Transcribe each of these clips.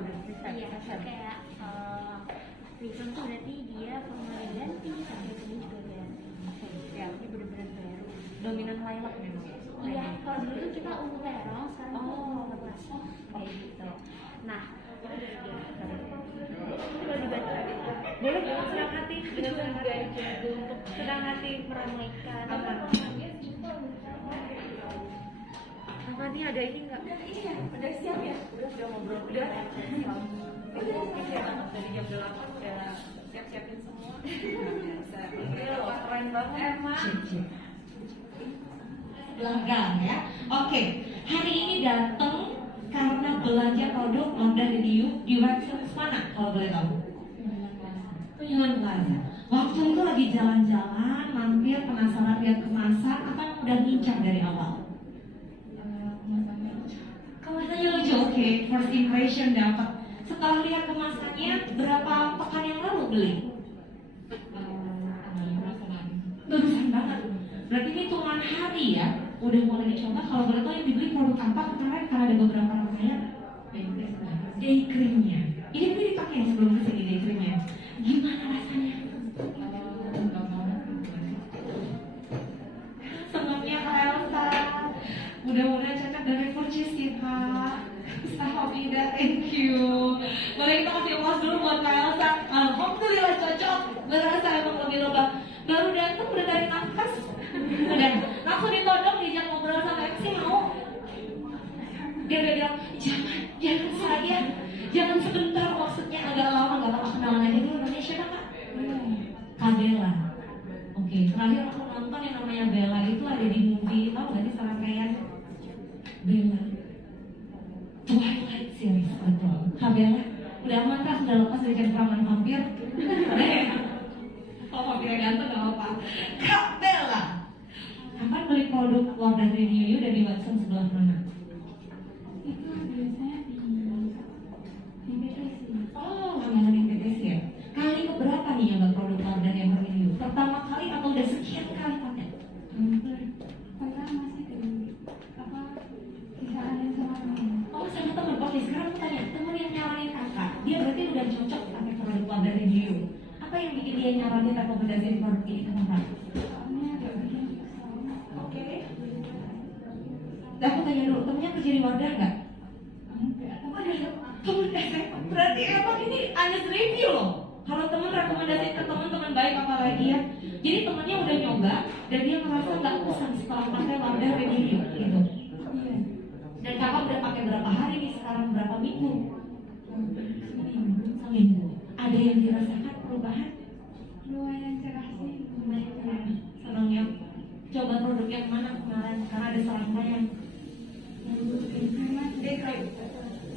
Iya, kayak refund tuh berarti dia formalnya ganti, sampai ini juga ganti. Ya, ini benar-benar baru. Dominan lilac memang. Iya, kalau dulu tuh kita ungu terong, sekarang tuh ungu lepas. Kayak gitu. Nah, boleh dengan senang hati, dengan senang hati untuk senang hati meramaikan apa nih, ada ini nggak? Iya, udah siap ya? Udah ngobrol, udah dari jam 8 udah siap-siapin semua. Iya loh, keren banget emang. Belakang ya. Oke, hari ini datang karena belanja produk Londa Review di website mana kalau boleh tahu? Penyuan Plaza. Waktu itu lagi jalan-jalan, mampir penasaran lihat kemasan, apa yang udah ngincar dari awal? Kemasannya lucu, oke. First impression dapat. Setelah lihat kemasannya, berapa pekan yang lalu beli? Barusan banget. Berarti ini hitungan hari ya. Udah mulai dicoba. Kalau boleh tahu yang dibeli produk apa kemarin? Karena ada beberapa rangkaian. Day creamnya. Ini dipakai yang sebelum kesini day creamnya. Gimana rasanya? Semuanya Kak Elsa. Mudah-mudahan cocok dari purchase ya Kak. Sahabida, thank you. Boleh kita kasih aplaus dulu buat Kak Elsa. Alhamdulillah cocok. Berasa emang lebih lebah. Baru datang udah dari nafas. Udah langsung ditodong diajak ngobrol sama MC mau. Dia udah bilang jangan saya, jangan sebentar, maksudnya agak lama, nggak apa-apa, kenalan aja dulu. Namanya siapa Kak? Kak Bella. Oke, terakhir aku nonton yang namanya Bella itu ada di movie, tau gak sih serangkaian Bella Twilight series, betul. Kak Bella, udah aman Kak, sudah lepas dari cengkraman vampir. Kalau vampirnya ganteng gak apa-apa. Kak Bella, kapan beli produk Londa Review dari Watson sebelah mana? Itu biasanya di BTS. Oh, langganan di BTS ya? Kali keberapa nih nyoba produk Londa yang review? Pertama kali atau udah sekian kali pakai? Pertama sih dari disaranin sama temen. Oh, sama temen. Oke, sekarang aku tanya, temen yang nyaranin kakak, dia berarti udah cocok pakai produk Londa Review. Apa yang bikin dia nyaranin rekomendasiin produk ini ke kakak? Soalnya agak bikin kesel. Oke. Dan aku tanya dulu, temennya kerja di Wardah nggak? Enggak. Temen SMA. Berarti emang ini honest review loh. Kalau temen rekomendasi ke teman-teman baik apalagi ya. Jadi temennya udah nyoba dan dia merasa nggak bosan setelah pakai Wardah Review gitu. Iya. Dan kakak udah pakai berapa hari nih sekarang, berapa minggu? Seminggu. Ada yang dirasakan perubahan? Lumayan cerah sih. Lumayan. Senang ya. Coba produk yang mana kemarin karena ada serangkaian.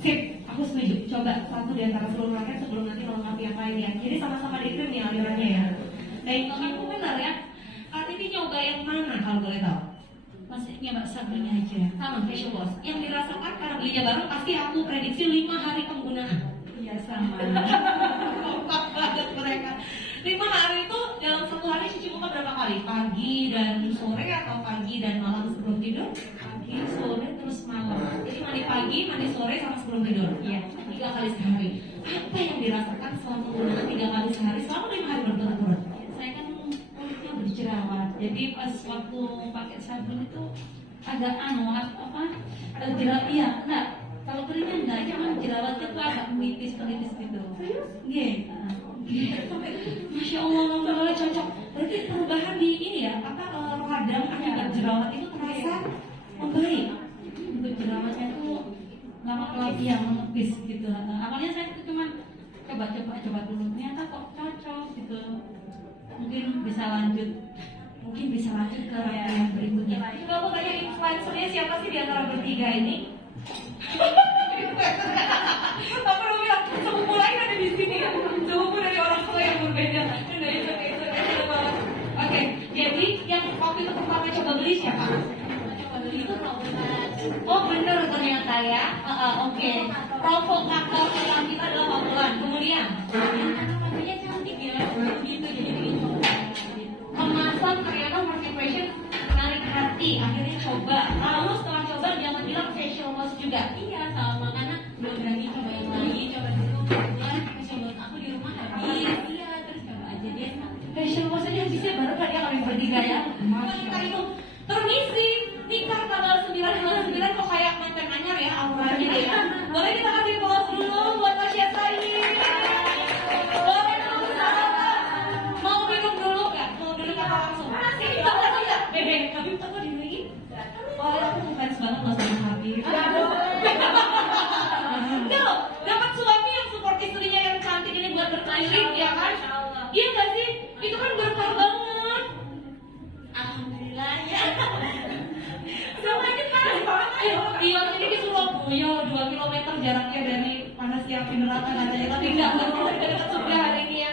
Sip, aku setuju. Coba satu di antara seluruh rakyat sebelum nanti melengkapi yang lain ya. Jadi sama-sama di trim nih alirannya ya. Dan kamu benar ya. Kak Titi nyoba yang mana kalau boleh tahu? Masih nyoba sabunnya aja. Sama facial wash. Yang dirasakan karena belinya baru pasti aku prediksi 5 hari penggunaan. Iya sama. Kompak banget mereka. 5 hari itu dalam satu hari cuci muka berapa kali? Pagi dan sore atau pagi dan malam sebelum tidur? Pagi, sore, terus malam. Jadi mandi pagi, mandi sore, sama sebelum tidur. Iya, 3 kali sehari. Apa yang dirasakan selama penggunaan 3 kali sehari selama 5 hari berturut-turut? Saya kan kulitnya berjerawat. Jadi pas waktu pakai sabun itu agak jerawat. Iya, enggak. Kalau keringnya enggak, cuma jerawatnya tuh agak menipis-menipis gitu. Iya. Masya Allah, alhamdulillah cocok. Berarti perubahan di ini ya, radang akibat jerawat itu terasa membaik. Untuk jerawatnya tuh lama-lama yang menepis gitu. Awalnya saya tuh cuma coba dulu, ternyata kok cocok gitu. Mungkin bisa lanjut ke yang berikutnya. Kalau aku tanya influencernya siapa sih di antara bertiga ini? Apa lu bilang sepupu lain ada di sini ya? Sepupu dari orang tua yang berbeda. Dari itu banget. Oke, jadi yang waktu itu pertama coba beli siapa? coba beli itu provokat. Oh bener ternyata ya. Oke. Provokator yang kita adalah Fabulan. Kemudian Namanya cantik ya, gitu jadi kemasan ternyata first impression menarik hati. Akhirnya coba. Lalu setelah coba jangan bilang facial wash juga. iya sama, karena belum berani coba yang lain, coba produknya dari panas siap neraka katanya, tapi nggak perlu dekat surga hari ini ya.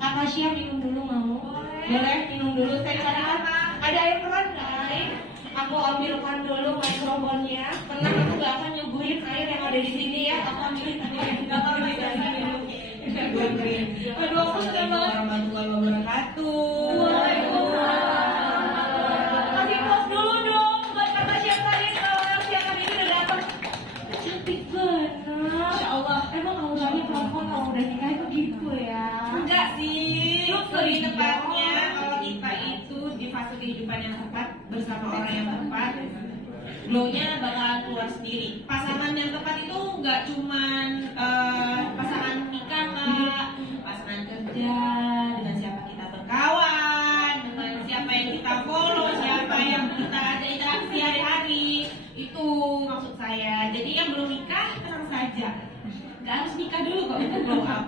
Kak Tasya minum dulu mau? Boleh minum dulu. Saya kan ada air keran guys. Aku ambilkan dulu mikrofonnya. Tenang, aku nggak akan nyuguhin air yang ada di sini ya. Aku ambilin air yang nggak akan bisa minum. Aduh, aku senang banget. Warahmatullahi wabarakatuh. Waalaikumsalam. Kasih pause dulu dong buat Kak Tasya tadi siang hari ini udah datang. Cantik banget. Masya Allah. Emang auranya perempuan kalau udah nikah itu gitu ya? Enggak sih, Lu lebih serius? tepatnya kalau kita itu di fase kehidupan yang tepat bersama orang yang tepat, glow-nya bakalan keluar sendiri. Pasangan yang tepat itu nggak cuman pasangan nikah, Kak. Pasangan kerja, dengan siapa kita berkawan, dengan siapa yang kita follow, siapa yang kita ada interaksi hari-hari. Itu maksud saya. Jadi yang belum nikah tenang saja, nggak harus nikah dulu kok untuk glow up.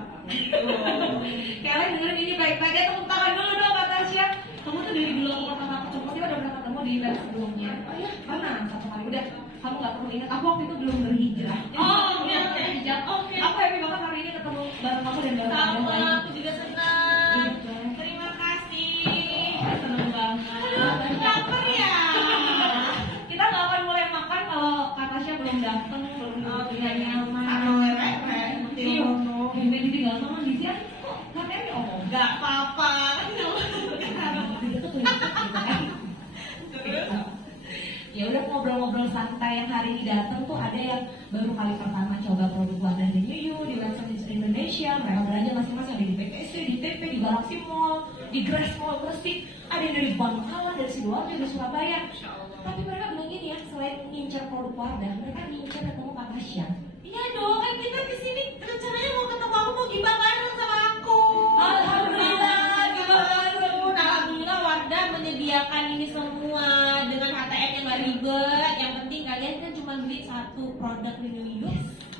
Kalian dengerin ini baik-baik ya, tepuk tangan dulu dong Kak Tasya. Kamu tuh dari dulu aku pertama ketemu, kita udah pernah ketemu di event sebelumnya. Oh iya, pernah satu kali. Udah, kamu gak perlu ingat. Aku waktu itu belum berhijrah. Oh, oke, belum oke. berhijrah. Aku happy banget hari ini ketemu bareng kamu dan bareng kamu Sama, lagi. aku juga senang. Terima kasih. Seneng banget. Lapar ya? Kita gak akan mulai makan kalau Kak Tasya belum dateng, belum punya nyaman. Sama wewe, Iya, ini ditinggal sama di sini. Kok katanya ngomong? Gak apa-apa. Ya udah ngobrol-ngobrol santai yang hari ini datang tuh ada yang baru kali pertama coba produk Wardah dan Yuyu di website Indonesia. Mereka belanja masing-masing ada di PTC, di TP, di Galaxy Mall, di Grace Mall Gresik, ada yang dari Bangkalan, dari Sidoarjo, dari Surabaya. Tapi mereka bilang gini ya, selain ngincer produk Wardah, mereka ngincer ketemu Kak Tasya. Iya dong, kan kita di sini rencananya mau ketemu, aku mau gibah bareng sama aku. Alhamdulillah, gibah bareng. Alhamdulillah Wardah menyediakan ini semua dengan HTM yang gak ribet. Yang penting kalian kan cuma beli satu produk Yuyu,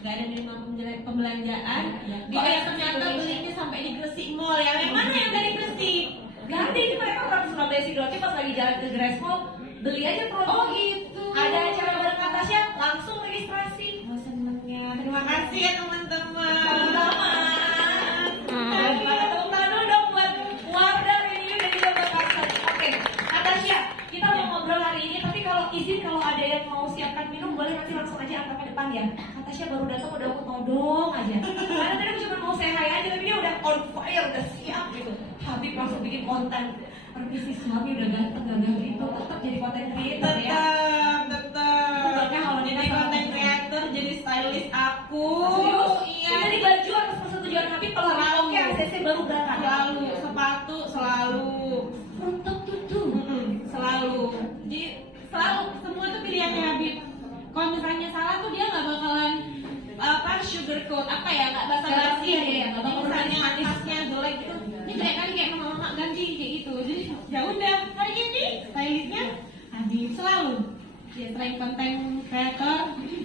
gak ada minimum pembelanjaan. Ya. Oh ya ternyata belinya sampai di Gresik Mall ya. Yang mana yang dari Gresik? Gak ada, ini mereka orang Surabaya Sidoarjo pas lagi jalan ke Grace Mall, beli aja produk. Oh gitu. Ada acara bareng Kak Tasya, langsung registrasi. Oh senengnya. Terima kasih ya teman-teman. Sama-sama. Dan kita tepuk tangan dulu dong buat Wardah Renew dan juga buat Kak Tasya. Oke, Kak Tasya, kita mau ngobrol hari ini, tapi kalau izin kalau ada yang mau siapkan minum, boleh nanti langsung aja antar ke depan ya. Kak Tasya baru datang udah aku todong aja. Karena tadi aku cuma mau say hi aja, tapi dia udah on fire, udah siap gitu. Habib langsung bikin konten. Permisi suami udah ganteng gitu, tetap jadi konten creator ya. Tetap. Makanya kalau Jadi kita konten kreator, jadi stylist aku. Serius? Iya. Ini tadi baju atas persetujuan Habib kalau Selalu. oke ACC baru berangkat. Selalu sepatu selalu. Untuk tutu. Selalu. Jadi selalu semua tuh pilihannya Habib. Kalau misalnya salah tuh dia nggak bakalan sugar coat apa ya, nggak basa-basi. Iya, nggak bakal misalnya manis. tasnya jelek gitu, ini kayak mama ganti kayak gitu. Jadi ya udah hari ini stylistnya Habib selalu. Ya selain konten creator,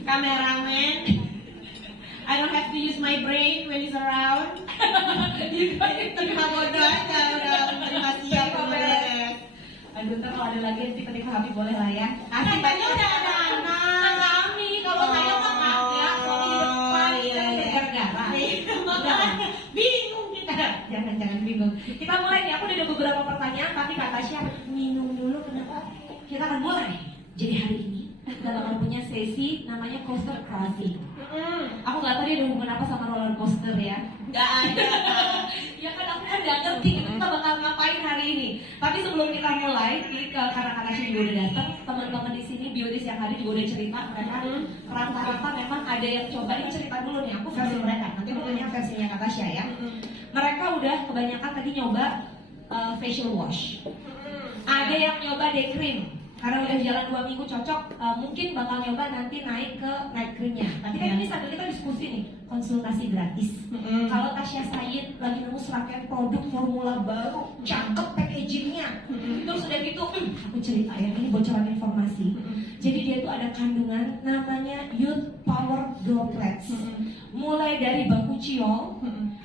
kameramen, I don't have to use my brain when he's around. Terima bodoh aja udah terima siap beres. Aduh, ntar kalau ada lagi nanti ketika Habib boleh lah ya. Katanya udah ada anak. Kami, kalau saya mah kagak, soalnya di depan Iya, kita iya. gara-gara. Makanya bingung kita. Jangan bingung. Kita mulai nih, aku udah ada beberapa pertanyaan, tapi Kak Tasya minum dulu kenapa? Kita akan mulai. Jadi hari ini kita akan punya sesi namanya coaster crossing. Aku nggak tahu dia ada hubungan apa sama roller coaster ya. Nggak ada. Ya kan aku kan nggak ngerti gitu, kita bakal ngapain hari ini. Tapi sebelum kita mulai, karena Kak Tasya juga udah datang, teman-teman di sini Biotis yang hari juga udah cerita mereka rata-rata memang ada yang coba. Ini cerita dulu nih, aku versi mereka. Nanti aku tanya versinya Kak Tasya ya. Mereka udah kebanyakan tadi nyoba facial wash. Ada yang nyoba day cream. Karena udah jalan 2 minggu cocok, mungkin bakal nyoba nanti naik ke night creamnya. Tapi kan ini sambil kita diskusi nih, konsultasi gratis. Kalau Tasya Said lagi nemu serangkaian produk formula baru, cakep packagingnya, terus udah gitu, aku cerita ya, ini bocoran informasi. Jadi dia tuh ada kandungan namanya Youth Power Droplets, mulai dari bakuchiol,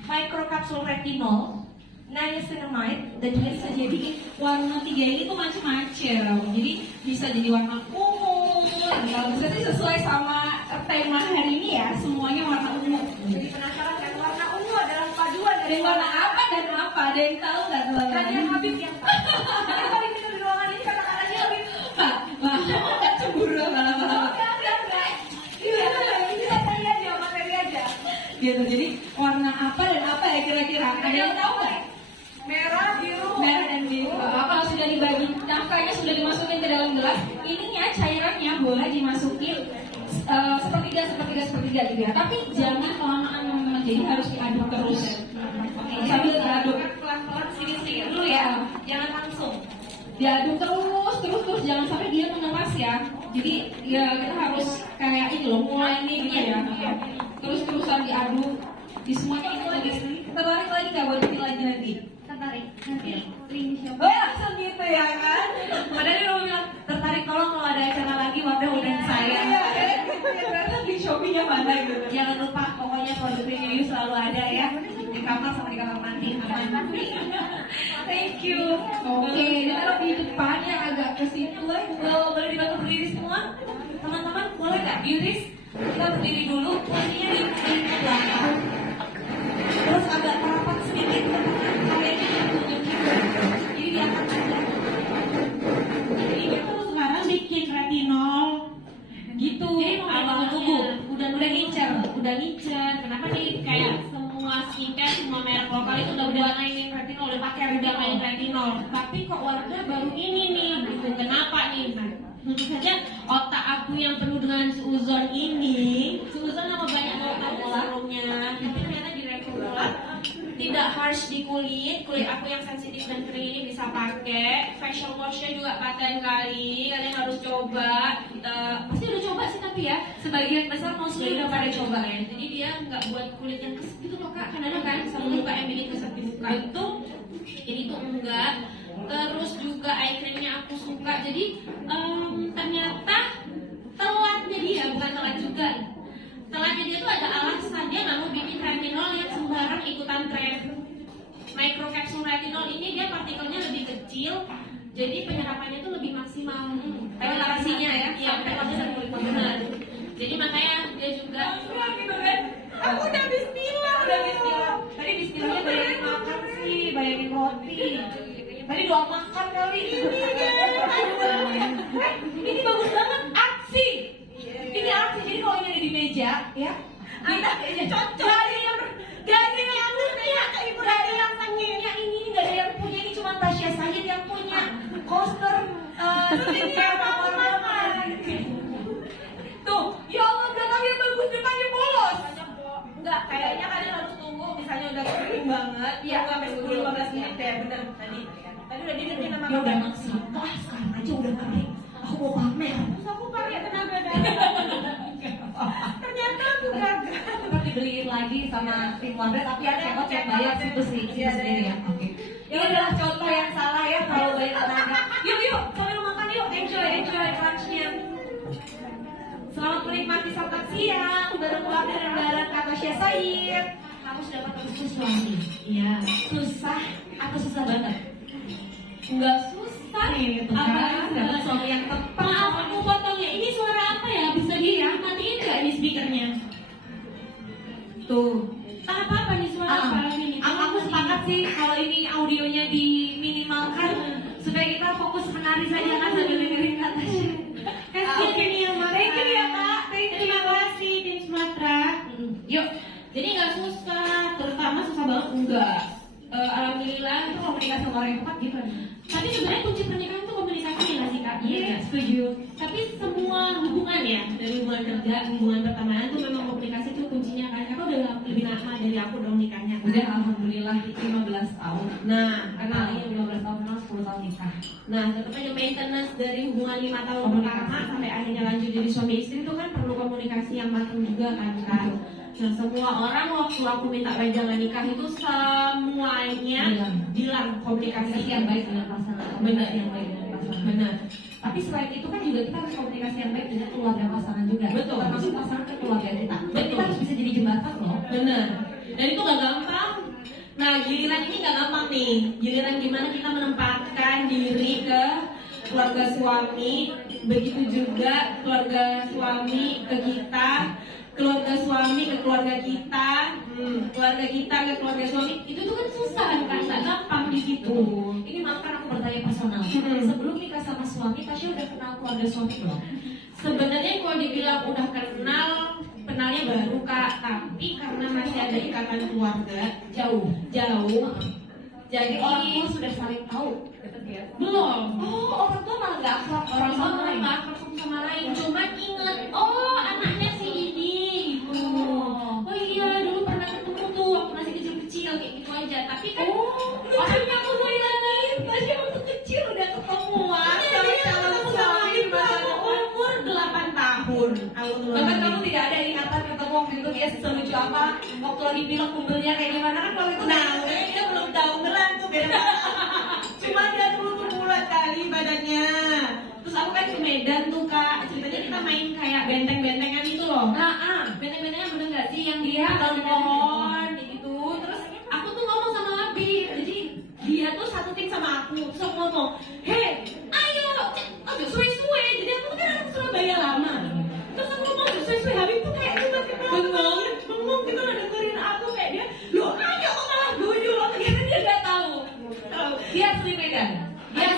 microcapsule retinol, niacinamide, dan juga bisa jadi warna 3 ini tuh macam-macam. Jadi bisa jadi warna ungu. Kalau bisa sih sesuai sama tema hari semuanya warna ungu. Jadi penasaran kan warna ungu adalah paduan Dan dari warna apa dan apa? Ada yang tahu nggak teman-teman? Tanya Habib yang tahu. Tapi paling kita di ruangan ini kata-katanya Habib. Pak, nggak cemburu malam-malam. Iya, kita tanya aja materi aja. Gitu, jadi warna apa dan apa ya kira-kira? Ada yang tahu nggak? Merah, biru. Merah dan biru. Kalau sudah dibagi nafkahnya sudah dimasukin ke dalam gelas, ininya cairannya boleh dimasukin sepertiga gitu ya. Tapi jangan kelamaan teman-teman, jadi harus diaduk terus. Sambil diaduk Pelan-pelan sini-sini dulu ya. Jangan langsung. diaduk terus jangan sampai dia mengemas ya. Jadi ya kita harus kayak ini loh, mulai ini gitu ya. Terus-terusan diaduk. Di semuanya itu lagi. Tertarik lagi nggak buat bikin lagi nanti? Tertarik. Nanti link shop. Oh langsung gitu ya kan? Padahal dia mau bilang tertarik tolong kalau ada acara lagi wadah udah saya. Ternyata di Shopee-nya mana gitu. Jangan lupa pokoknya produk review selalu ada ya di kamar sama di kamar mandi. Aman. Thank you. Oke, kita lebih depan yang agak ke situ lagi. Boleh dibantu berdiri semua? Teman-teman boleh nggak Iris? Kita berdiri dulu, posisinya di belakang. Terus agak merapat sedikit ke tengah, kayaknya tunjuk gitu. Jadi diangkat aja. Ini kita tuh sekarang bikin retinol gitu. Jadi mau Awal tubuh. udah ngincer. Kenapa nih kayak semua skincare, semua merek lokal itu udah mainin retinol, udah pakai udah main retinol. Tapi kok Wardah baru ini nih, gitu. Kenapa nih? Nah, tentu saja otak aku yang penuh dengan suuzon ini, suuzon nama banyak otak sebelumnya, tapi ternyata direkomendasi tidak harsh di kulit aku yang sensitif dan kering ini bisa pakai. Facial washnya juga paten kali, kalian harus coba. Pasti udah coba sih tapi ya sebagian besar mostly udah pada coba ya. Jadi dia nggak buat kulit yang keset gitu loh kak, kan ada kan sama muka yang bikin keset di muka itu, jadi itu enggak. Terus juga eye creamnya aku suka, jadi ternyata telatnya dia, bukan telat juga. Telatnya dia tuh ada alasan, dia nggak mau bikin retinol yang sembarang ikutan tren. Microcapsule retinol ini dia partikelnya lebih kecil, jadi penyerapannya tuh lebih maksimal. Penetrasinya ya, iya penetrasi kulit benar. Jadi makanya dia juga. Aku udah bismillah. Tadi bismillahnya bayangin makan sih, bayangin roti. Tadi doa makan kali. Ini bagus banget, aksi. Ini aksi, jadi kalau ini ada di meja, ya. Anda cocok. Gak ada yang punya, gak ada yang punya ini, gak ada yang punya ini, cuma Tasya saja yang punya. Coaster, ini apa makan. Tuh, ya Allah, belakang yang bagus, depannya polos. Enggak, kayaknya kalian harus tunggu, misalnya udah kering banget, ya sampai 10-15 menit deh, bener tadi. Tadi udah diingetin sama Ya udah maksimal, sekarang aja udah kering. Aku mau pamer. Terus aku pakai tenaga dalam. Ternyata aku gagal. Kita dibeliin lagi sama tim Wardah, tapi ya cek bayar situ sendiri ya. Oke. Ini adalah contoh yang salah ya kalau bayar tenaga. Yuk, sambil makan yuk, enjoy lunchnya. Selamat menikmati santap siang, bareng Wardah dan bareng Kak Tasya Said. Kamu sudah ketemu suami? Iya. Susah atau susah banget? Enggak susah Nih, tuh kan, dapat suami yang tepat. Maaf aku potongnya. Ini suara apa ya? Bisa dimatiin nggak ini speakernya? Tuh. Tak apa-apa nih suara apa lagi nih? Aku sepakat sih kalau ini audionya diminimalkan supaya kita fokus menari saja kan sambil dengerin kata. Kasian ini yang makan. Thank you ya kak. Terima kasih tim Sumatera. Yuk, jadi nggak susah, terutama susah banget enggak. Alhamdulillah itu komunikasi sama orang yang tepat gimana? Tapi sebenarnya kunci pernikahan itu komunikasi ya nggak sih kak? Iya, setuju. Tapi semua hubungan ya, dari hubungan kerja, hubungan pertemanan itu memang komunikasi itu kuncinya kan. Kakak udah lebih lama dari aku dong nikahnya. Kan? Udah alhamdulillah 15 tahun. Nah, Kenalnya 15 tahun kenal 10 tahun nikah. Nah, tetapnya maintenance dari hubungan 5 tahun pertama sampai akhirnya lanjut jadi suami istri itu kan perlu komunikasi yang matang juga kan kak. Nah, semua orang waktu aku minta wejangan nikah itu semuanya bilang komunikasi yang baik dengan pasangan. Benar. Yang baik dengan pasangan. benar. Tapi selain itu kan juga kita harus komunikasi yang baik dengan keluarga pasangan juga. Betul. Termasuk pasangan ke keluarga kita. Dan Betul. kita harus bisa jadi jembatan loh. Benar. Dan itu gak gampang. Nah, giliran ini gak gampang nih. Giliran gimana kita menempatkan diri ke keluarga suami, begitu juga keluarga suami ke kita, keluarga suami keluarga kita, ke keluarga suami itu tuh kan susah kan, nggak gampang di situ. Ini maafkan aku bertanya personal. Sebelum nikah sama suami, Tasya udah kenal keluarga suami belum? Sebenarnya kalau dibilang udah kenalnya baru Kak, tapi karena masih ada ikatan keluarga Jauh. jadi Orang tua sudah saling tahu. belum. Oh, orang tua malah nggak akrab Orang sama tua lain. maaf sama lain, cuman inget, oh anaknya si ini gitu. Oh iya dulu pernah ketemu tuh waktu masih kecil-kecil kayak gitu aja. Tapi kan orangnya aku bayangin, masih waktu kecil udah ketemuan sama calon suami baru umur 8 tahun. Bahkan kamu tidak ada ingatan ketemu waktu itu dia selucu apa? Waktu lagi bilang kumpulnya kayak gimana kan waktu itu? Nah, dia belum tahu beneran tuh beda. Cuma dia dulu tuh bulat kali badannya. Terus aku kan ke Medan tuh Kak. Ceritanya kita main kayak benteng-bentengan itu loh. Benteng-bentengnya bener gak sih yang dia daun pohon gitu. Terus aku tuh ngomong sama Abi, jadi dia tuh satu tim sama aku. Terus aku ngomong, hei ayo suwe-suwe. Jadi aku kan anak Surabaya lama. Terus aku ngomong suwe-suwe, Habib tuh kayak cuma bengong gitu lah dengerin aku kayak dia. Loh ayo kok malah guyu. Akhirnya dia gak tahu. Dia asli Medan. Dia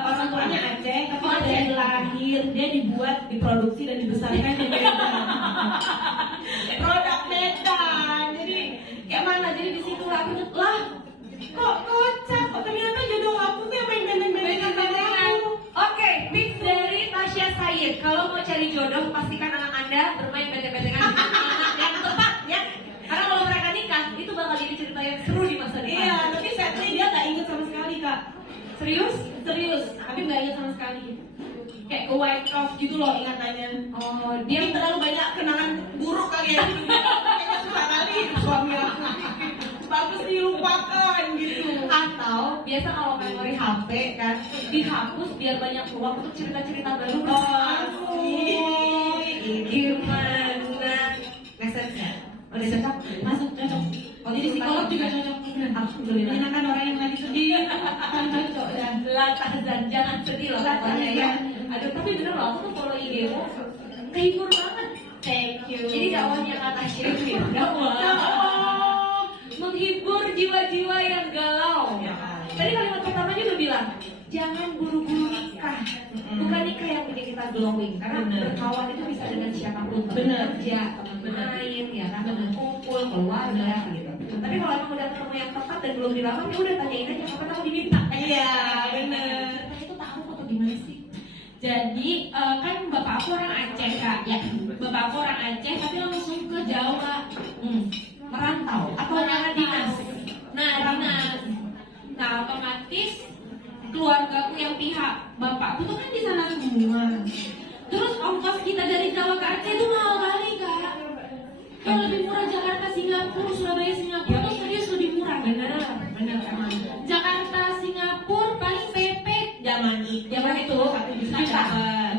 orang tuanya Aceh, tapi dia lahir, dia diproduksi dan dibesarkan di Medan. Produk Medan. Jadi kayak mana? Jadi di situ aku lah, kok kocak, kok ternyata jodoh aku tuh yang main benteng-bentengan sama aku. Oke, tips dari Tasya Said. Kalau mau cari jodoh, pastikan anak Anda bermain benteng-bentengan dengan anak yang tepat ya. Karena kalau mereka nikah, itu bakal jadi cerita yang seru di masa depan. Iya, tapi sadly dia nggak inget sama sekali Kak. Serius? Serius, tapi nggak inget sama sekali. Kayak ke white off gitu loh ingatannya. Oh, Dia dia terlalu banyak kenangan buruk kali ya. Kayaknya susah kali suami aku. Bagus dilupakan gitu. atau biasa kalau memori HP kan dihapus biar banyak ruang untuk cerita-cerita baru. Gimana? Message-nya? Udah cocok? Masuk cocok. Oh, jadi psikolog juga cocok. Alhamdulillah. Menyenangkan orang yang lagi sedih. Kan cocok dan dan jangan sedih loh pokoknya ya. Aduh, tapi bener loh, aku tuh follow IG-mu kehibur banget. Thank you. Jadi dakwahnya kata Syirif ya, dakwah menghibur jiwa-jiwa yang galau. Tadi kalimat pertama juga bilang, jangan buru-buru nikah. Bukan nikah yang bikin kita glowing, karena berkawan itu bisa dengan siapapun, teman kerja, teman main, ya kan, teman kumpul, keluarga, gitu. Tapi kalau emang udah ketemu yang tepat dan belum dilamar, ya udah tanyain aja kapan aku diminta. Iya, bener. Ceritanya tuh tahu atau gimana sih? Jadi kan bapak aku orang Aceh Kak, ya. Bapak aku orang Aceh tapi langsung ke Jawa. Merantau atau nyara dinas. Nah, dinas. Nah, otomatis keluargaku yang pihak bapakku tuh kan di sana semua. Terus ongkos kita dari Jawa ke Aceh itu mahal kali Kak. Yang lebih murah Jakarta, Singapura, Surabaya, Singapura tuh serius lebih murah. Bener emang. Jakarta, Singapura paling PP Zaman itu 1 juta dapat.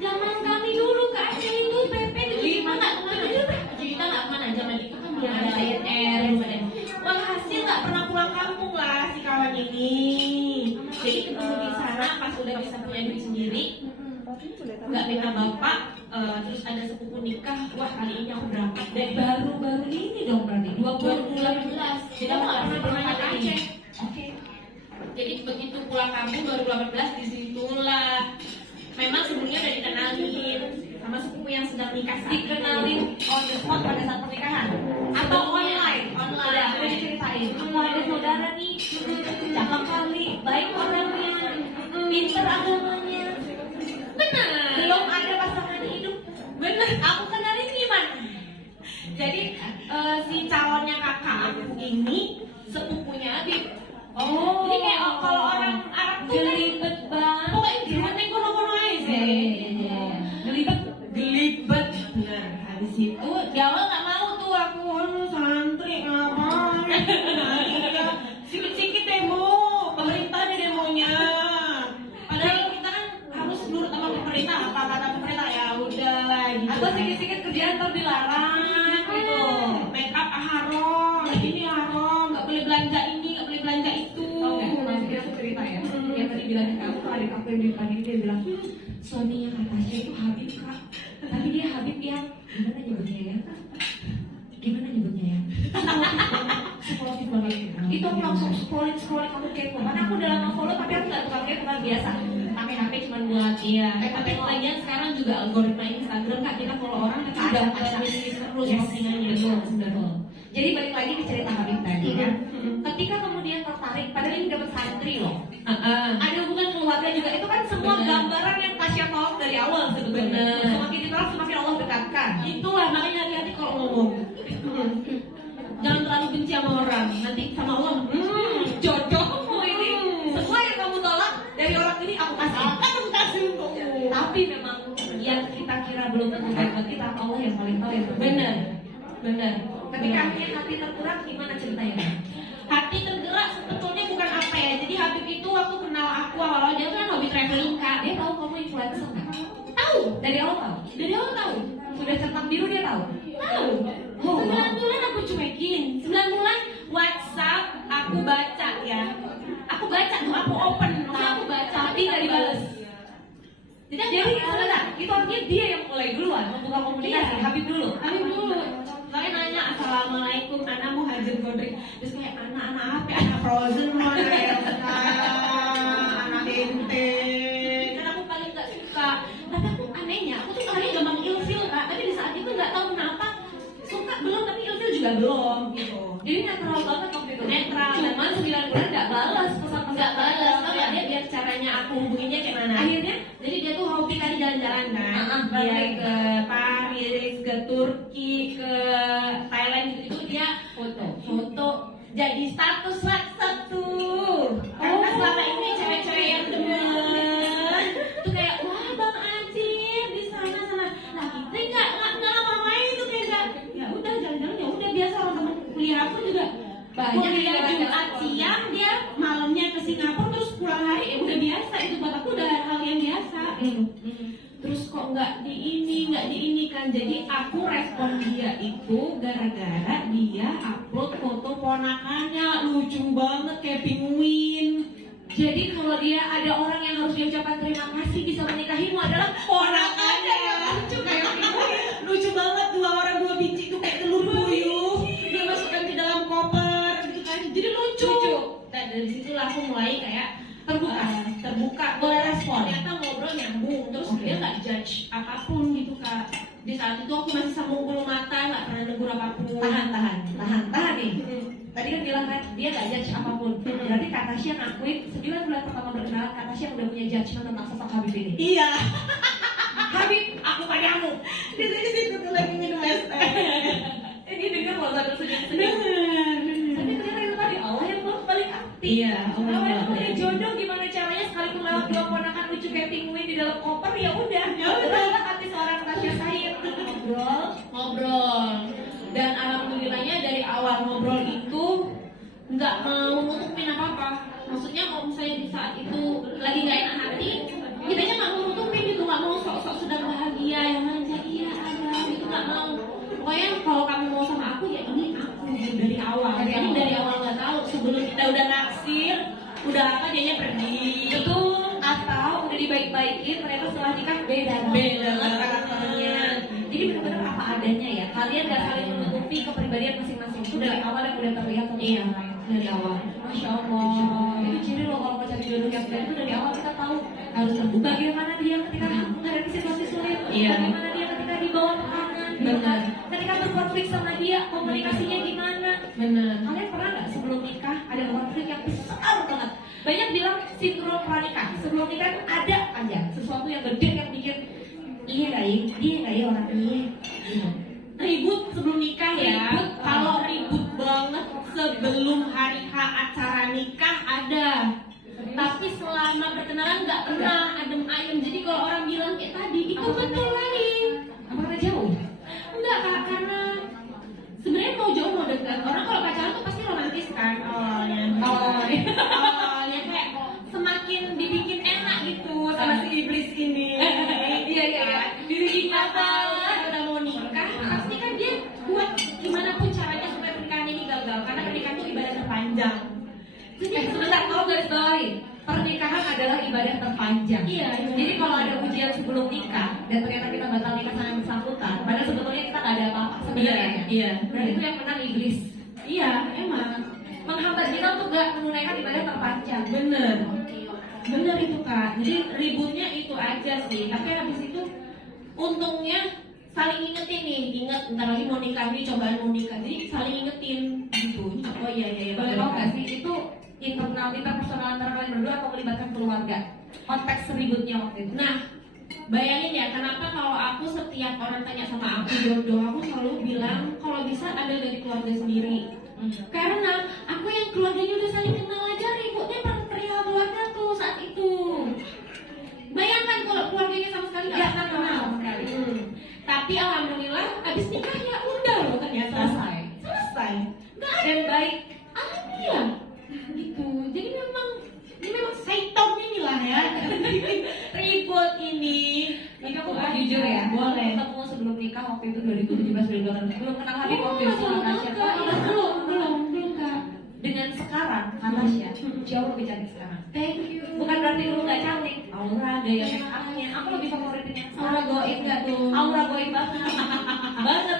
Zaman kami dulu ke Aceh itu PP 5 nggak kemana juga. Kita nggak kemana zaman itu kan belum ada Lion Air, belum ada. Walhasil nggak pernah pulang kampung lah si kawan ini. Jadi ketemu di sana pas udah bisa punya duit sendiri, nggak minta bapak, terus ada sepupu nikah. Wah kali ini aku berangkat deh. Baru-baru ini dong berarti 2018. Jadi aku nggak pernah ke Aceh. Oke. Jadi begitu pulang kampung 2018 disitulah. Memang sebelumnya udah dikenalin sama sepupu yang sedang nikah. Dikenalin on the spot pada saat pernikahan atau online? Online. Udah diceritain. Kalau ada saudara nih, cakep kali, baik orangnya, pinter agamanya. Benar. Belum ada pasangan hidup. Benar. Aku kenalin gimana? Jadi si calonnya kakak aku ini sepupunya Habib. Oh, Jadi kayak kalau orang Arab tuh kan gelibet banget. pokoknya jelasin kono-kono aja. Gelibet. Nah, di situ di awal nggak mau tuh aku santri ngapain? Sikit-sikit demo, pemerintah deh demonya. Padahal kita kan harus nurut sama pemerintah, apa kata pemerintah ya udah. Gitu. Atau sedikit-sedikit kerjaan ntar dilarang gitu. Make up haram, ini haram, nggak boleh belanja ini, nggak boleh belanja itu. Oke, nanti aku cerita ya. Yang tadi bilang ke aku, adik aku yang di depan ini dia bilang, suaminya Kak Tasya itu Habib Kak. Tapi dia Habib yang gimana nyebutnya ya? banget. Itu aku langsung scrolling aku kepo. Karena aku udah lama follow tapi aku nggak tukang kepo kan biasa. Pakai HP cuma buat tapi lagian sekarang juga algoritma Instagram kan kita follow orang tapi udah terus postingannya. Betul. Jadi balik lagi ke cerita Habib tadi kan. Ketika kemudian tertarik, padahal ini dapat santri loh. Ada hubungan keluarga juga. Itu kan semua gambaran yang Tasya tolak dari awal sebetulnya. Semakin ditolak semakin Allah dekatkan. Itulah makanya hati-hati kalau ngomong. Jangan terlalu benci sama orang. Nanti sama Allah, Jodohmu ini. Semua yang kamu tolak dari orang ini aku kasih. aku kasih untukmu. Tapi memang yang kita kira belum tentu baik buat kita, Allah yang paling tahu yang terbaik. Benar. Ketika akhirnya hati tergerak, gimana ceritanya? Hati tergerak sebetulnya bukan apa ya. Jadi Habib itu waktu kenal aku awal dia kan hobi traveling kak. Dia tahu kamu influencer nggak? Tahu. Dari awal tahu. Dari awal tahu. Sudah centang biru dia tahu. Tahu. 9 bulan aku cuekin. 9 bulan WhatsApp aku baca ya. Aku baca tuh aku open. Maksudnya aku baca Tapi nggak dibales. Jadi sebentar, itu artinya dia yang mulai duluan membuka komunikasi. Iya. Habib dulu. Habib dulu. Saya nanya assalamualaikum, anak Muhajir Godri. Terus kayak anak apa? Anak Frozen mana ya? Anak Ente. Kan aku paling nggak suka. Tapi aku anehnya, aku tuh paling gampang ilfil kak. Tapi di saat itu nggak tahu kenapa suka belum, tapi ilfil juga belum gitu. Jadi netral banget waktu itu. Netral. Cuman 9 bulan nggak balas pesan-pesan. Nggak balas, tau nggak dia biar caranya aku hubunginnya kayak mana? Akhirnya Jadi dia tuh hobi kan jalan-jalan kan, dia baik. ke Paris, ke Turki, ke Thailand gitu dia foto, jadi status WhatsApp tuh. Karena selama ini cewek-cewek yang demen tuh kayak wah bang Acil di sana. Nah kita nggak lama-lamain itu kayak ya udah jalan-jalan ya udah biasa orang teman kuliah aku juga. Banyak Kuliah yang Jumat siang dia malamnya ke Singapura terus pulang hari ya udah biasa itu buat aku udah hal yang biasa. Terus kok nggak di ini kan jadi aku respon dia itu gara-gara dia upload foto ponakannya lucu banget kayak penguin. jadi kalau dia ada orang yang harus diucapkan terima kasih bisa menikahimu adalah Ponakannya yang lucu kayak penguin, lucu banget dua biji itu kayak telur puyuh dia masukkan ke dalam koper gitu kan jadi lucu. Dan dari situlah aku mulai kayak terbuka boleh respon ternyata ngobrol nyambung terus dia nggak judge apapun gitu kak. Di saat itu aku masih sambung bulu mata nggak pernah negur apapun. tahan nih. Tadi kan bilang kan dia gak judge apapun. Berarti Kak Tasya ngakuin 9 bulan pertama berkenalan Kak Tasya udah punya judgement tentang sosok Habib ini. Iya. Habib, aku padamu. Di situ tuh lagi minum es teh. Ini denger loh sambil senyum-senyum. Tapi ternyata itu tadi Allah yang paling aktif. Iya, Allah Allah yang punya yang jodoh gimana caranya sekalipun lewat 2 ponakan lucu kayak penguin di dalam koper ya udah. Ternyata hati seorang Tasya Said ngobrol. Dan alhamdulillahnya dari awal ngobrol itu nggak mau nutupin apa-apa. Maksudnya kalau misalnya di saat itu lagi nggak enak hati, kitanya nggak mau nutupin gitu, nggak mau sok-sok sedang bahagia yang manja iya ada gitu nggak mau. Pokoknya kalau kamu mau sama aku ya ini aku gitu, dari awal. Jadi dari awal nggak tahu sebelum kita udah naksir, udah apa dianya pergi. betul atau udah dibaik-baikin ternyata setelah nikah beda banget karakternya. Jadi benar-benar apa adanya ya. Kalian gak saling menutupi kepribadian masing-masing. Itu dari awal yang udah terlihat sama Iya, orang lain. dari awal. Masya Allah. Itu ciri loh kalau mau cari jodoh yang baik itu dari awal kita tahu harus terbuka. Bagaimana dia ketika menghadapi situasi sulit. Iya. Bagaimana dia ketika dibawa tekanan. Benar. Ketika berkonflik sama dia komunikasinya gimana. Benar. Kalian pernah nggak sebelum nikah ada konflik yang besar banget? Banyak bilang sindrom pranikah. Sebelum nikah tuh ada aja sesuatu yang gede yang bikin iya nggak ya, dia nggak ya orang ini. Ribut sebelum nikah ya. Ribut, Kalau ribut banget sebelum hari H acara nikah ada. Tapi selama berkenalan nggak pernah adem ayem. Jadi kalau orang bilang kayak tadi itu betul lagi. Apa karena jauh? Enggak kak, karena sebenarnya mau jauh mau dekat. Orang kalau pacaran tuh pasti romantis kan awalnya. Awalnya kayak semakin dibikin enak gitu sama si iblis ini. Iya. Diri nyata udah mau nikah, pasti kan dia buat gimana pun caranya supaya pernikahan ini gagal karena pernikahan itu ibadah terpanjang. Jadi Sebentar, mau garis bawahi. Pernikahan adalah ibadah terpanjang. Iya. Jadi kalau ada ujian sebelum nikah dan ternyata kita batal nikah sama yang bersangkutan, padahal sebetulnya kita nggak ada apa-apa sebenarnya. Iya. Dan itu yang menang iblis. Iya, emang. menghambat kita untuk gak menunaikan ibadah terpanjang. Bener itu Kak. Jadi ributnya itu aja sih. Tapi habis itu untungnya saling ingetin nih, ingat ntar lagi mau nikah nih, cobaan mau nikah, jadi saling ingetin gitu. Oh iya. Boleh tahu gak sih itu internal interpersonal antara kalian berdua atau melibatkan keluarga? Konteks ributnya waktu itu. Nah, bayangin ya, kenapa kalau aku setiap orang tanya sama aku jodoh, aku selalu bilang kalau bisa ada dari keluarga sendiri. Karena aku yang keluarganya udah saling kenal aja ributnya perihal keluarga tuh saat itu. Bayangkan kalau keluarganya sama sekali nggak kenal sekali. Tapi alhamdulillah abis nikah ya udah loh ternyata selesai. Nggak ada yang baik. Alhamdulillah. Gitu. Jadi memang setan inilah ya. Ribut ini. Tapi aku mau jujur ya, Boleh. ketemu sebelum nikah waktu itu 2017 belum kenal Habib waktu itu Natasha. Belum Kak. Dengan sekarang Natasha jauh lebih cantik sekarang. Thank you. Bukan berarti dulu nggak cantik, aura, gaya make upnya, aku lebih favoritin yang Aura goib nggak tuh? Aura goib banget,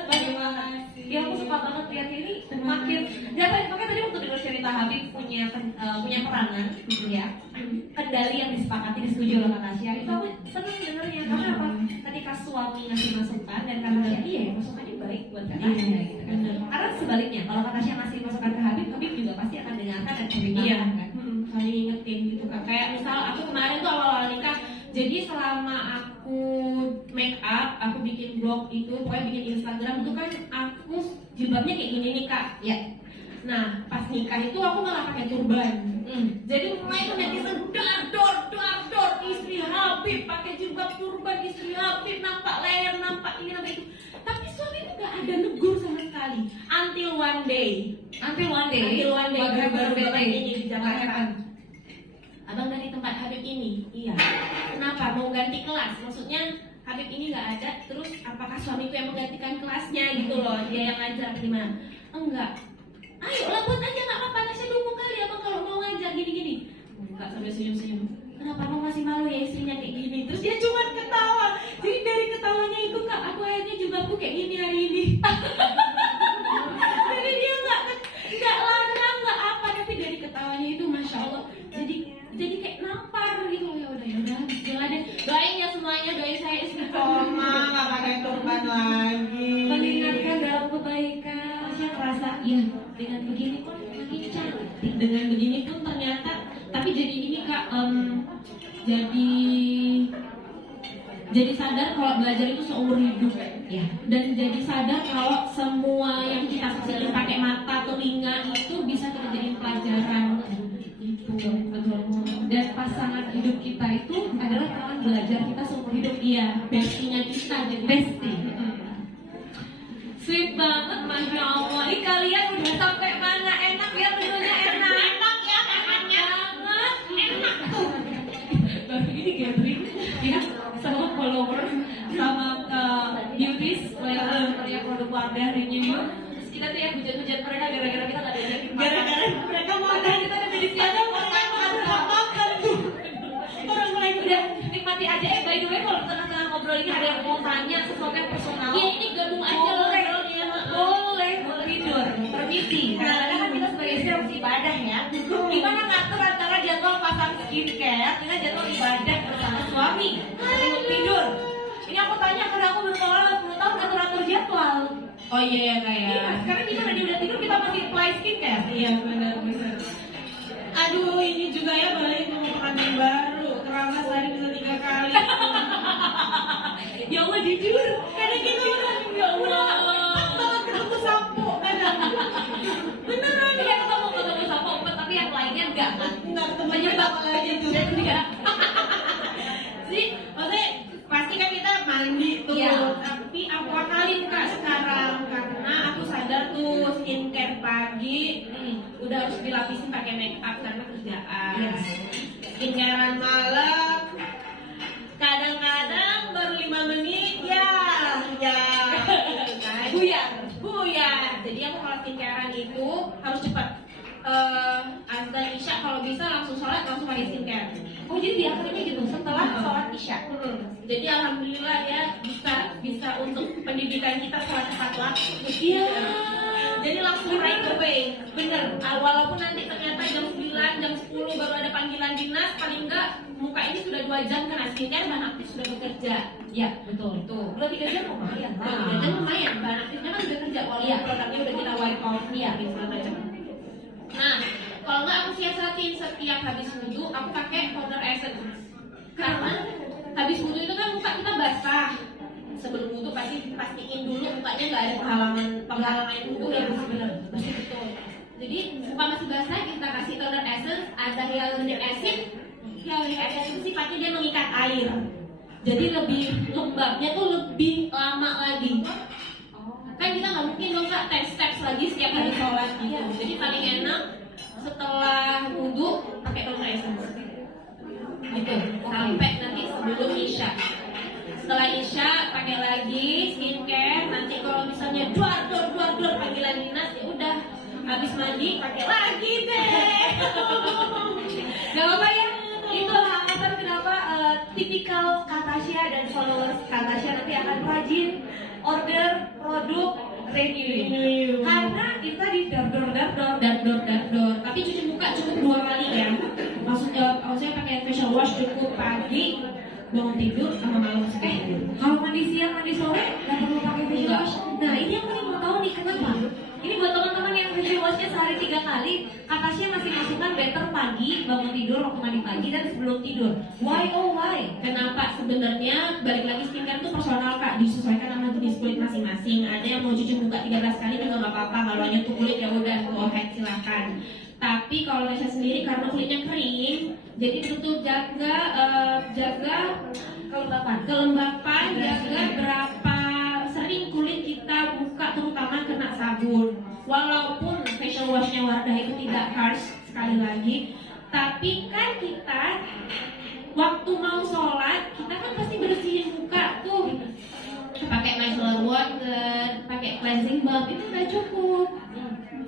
banget. Ya aku suka banget lihat ini makin. Ya makanya tadi waktu dengar cerita Habib punya perangan, ya kendali yang disepakati disetujui oleh Natasha, itu aku seneng dengernya. Karena apa? Ketika suami ngasih masukan dan Natasha iya ya masukannya baik buat Natasha gitu kan. Karena sebaliknya kalau Natasha ngasih masukan ke Habib juga pasti akan dengarkan dan pertimbangkan kan. Saling ingetin gitu Kak. Kayak misal aku kemarin tuh awal-awal nikah, jadi selama aku make up, aku bikin blog itu, pokoknya bikin Instagram itu kan aku jilbabnya kayak gini nih Kak. Ya. Nah pas nikah itu aku malah pakai turban. Jadi mulai tuh netizen dor istri Habib pakai jilbab turban, istri Habib nampak leher, nampak ini nampak itu. Tapi suami itu nggak ada negur sama sekali. Until one day. Baru banget ini di Jakarta. Abang dari tempat Habib ini, iya. Kenapa mau ganti kelas? Maksudnya Habib ini nggak ada, terus apakah suamiku yang menggantikan kelasnya gitu loh? Dia yang ngajar gimana? Enggak. Ayo buat aja nggak apa-apa. Tasya dukung kali abang kalau mau ngajar gini-gini. Enggak, sampai senyum-senyum. Kenapa abang masih malu ya istrinya kayak gini? Terus dia cuma ketawa. Jadi dari ketawanya itu Kak, aku akhirnya jilbabku kayak gini hari ini. Jadi dia nggak larang nggak apa, tapi dari ketawanya itu masya Allah. Jadi kayak nampar gitu. Ya udah bismillah deh. Doain ya semuanya, doain saya istiqomah, nggak pakai turban lagi. Mengingatkan dalam kebaikan. Saya merasa ya dengan begini pun makin cantik, dengan begini pun ternyata. Tapi jadi ini Kak, jadi sadar kalau belajar itu seumur hidup ya. Dan jadi sadar kalau semua yang kita saksikan pakai mata telinga itu bisa kita jadiin pelajaran. Betul. Dan pasangan hidup kita itu adalah teman belajar kita seumur hidup. Iya, bestinya kita jadi Bestie. Sweet banget, masya Allah. Ini kalian udah sampai mana? Enak ya, videonya enak. enak ya makannya banget, enak tuh. Baru ini gathering ya sama followers, sama beauties, yang produk Wardah Renew. Terus kita tuh ya hujat-hujat mereka gara-gara kita nggak ada Gara-gara mereka mau ada kita ada di sini. makan tuh. Orang mulai Udah nikmati aja. By the way, kalau tengah-tengah ngobrol ini ada yang mau tanya sesuatu yang personal. Iya ini gabung aja loh ngobrolnya. Boleh tidur, permisi. Kadang-kadang kan kita sebagai istri harus ibadah ya. Gimana ngatur antara jadwal pasang skincare dengan jadwal ibadah bersama suami? Sebelum tidur. Ini aku tanya karena aku baru pengalaman 10 tahun atur-atur jadwal. Oh iya ya Kak ya. Iya, sekarang gimana dia udah tidur kita masih apply skincare? Iya benar. Aduh ini juga ya balik mau pengantin baru. Kerama sehari bisa 3 kali. Ya Allah jujur. Karena kita udah banget ketemu sampo kadang. Beneran Dia ketemu sama obat tapi yang lainnya enggak kan? nggak ketemu Penyebab lagi tuh. dan enggak. Sih, maksudnya pasti kan kita mandi tuh, Iya. tapi aku akalin Kak sekarang karena aku sadar tuh skincare pagi udah harus dilapisin pakai make up karena kerjaan. Yes. Skincarean malam kadang-kadang baru 5 menit ya. Buyar. Jadi aku kalau skincarean itu harus cepat. Azan Isya kalau bisa langsung sholat langsung pakai skincare. Oh jadi di akhirnya gitu setelah sholat isya. Jadi alhamdulillah ya bisa untuk pendidikan kita sholat tepat waktu. Iya. Jadi langsung right away bener. Walaupun nanti ternyata jam 9, jam 10 baru ada panggilan dinas, paling enggak muka ini sudah 2 jam karena skincare bahan aktif sudah bekerja. Ya, betul. Tuh. Udah 3 jam lumayan. Kalau 3 jam lumayan, bahan aktifnya kan udah kerja. Walaupun produknya udah kita wipe off, ya, segala macam. Nah, kalau nggak aku siasatin setiap habis wudhu, aku pakai powder essence. Karena habis wudhu itu kan muka kita basah. Sebelum wudhu pastiin dulu mukanya nggak ada penghalangan wudhu ya, benar bersih betul. Jadi muka masih basah, kita kasih toner essence, ada hyaluronic acid. Hyaluronic acid itu sifatnya dia mengikat air. Jadi lebih lembabnya tuh lebih lama lagi. Kan kita nggak mungkin dong Kak steps lagi setiap hari sholat gitu. Jadi paling enak setelah wudhu pakai toner essence. Gitu. Sampai nanti sebelum isya. Setelah isya pakai lagi skincare. Nanti kalau misalnya dor panggilan dinas, ya udah habis mandi pakai lagi deh. Gak apa ya, itulah alasan kenapa tipikal Katasha dan followers Katasha nanti akan rajin order produk Renew. Karena kita di dor. Tapi cuci muka cukup 2 kali ya. Maksudnya pakai facial wash cukup pagi, bangun tidur sama malam sebelum. Kalau mandi siang, mandi sore, nggak perlu pakai facial wash. Nah ini aku nih mau tahu nih kenapa. Ini buat teman-teman yang facial washnya sehari 3 kali, Katasha masih masukkan better pagi, bangun tidur, waktu mandi pagi dan sebelum tidur. Why oh why? Kenapa? Sebenarnya balik lagi skincare itu personal Kak, disesuaikan sama jenis kulit masing-masing. Ada yang mau cuci muka 13 kali juga nggak apa-apa. Kalau nyentuh kulit ya udah, go ahead silahkan. Tapi kalau Tasha sendiri karena kulitnya kering, jadi betul jaga kelembapan, jaga berapa sering kulit kita buka terutama kena sabun. Walaupun facial washnya Wardah itu tidak harsh sekali lagi, tapi kan kita waktu mau sholat kita kan pasti bersihin muka tuh, pakai micellar water, pakai cleansing balm itu udah cukup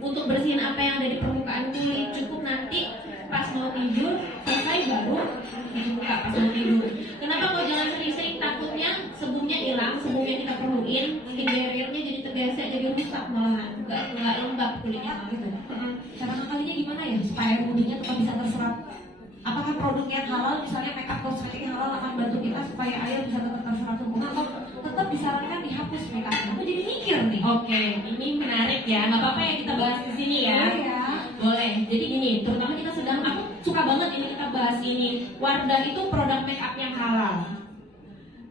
untuk bersihin apa yang ada di permukaan kulit. Cukup nanti pas mau tidur selesai baru cuci muka pas mau tidur. Kenapa kok jangan sering-sering? Takutnya sebumnya hilang, sebum yang kita perluin, skin barriernya jadi tergesek, jadi rusak malahan, nggak lembab kulitnya gitu. Cara ngakalinya gimana ya supaya air wudhunya tetap bisa terserap? Apakah produk yang halal, misalnya makeup kosmetik yang halal akan bantu kita supaya air bisa tetap terserap tubuh, atau tetap disarankan dihapus makeupnya? Aku jadi mikir nih. Oke, ini menarik ya. Nggak apa-apa ya kita bahas di sini ya. Boleh ya. Boleh. Jadi gini, terutama kita sedang, aku suka banget ini kita bahas ini. Wardah itu produk makeup yang halal.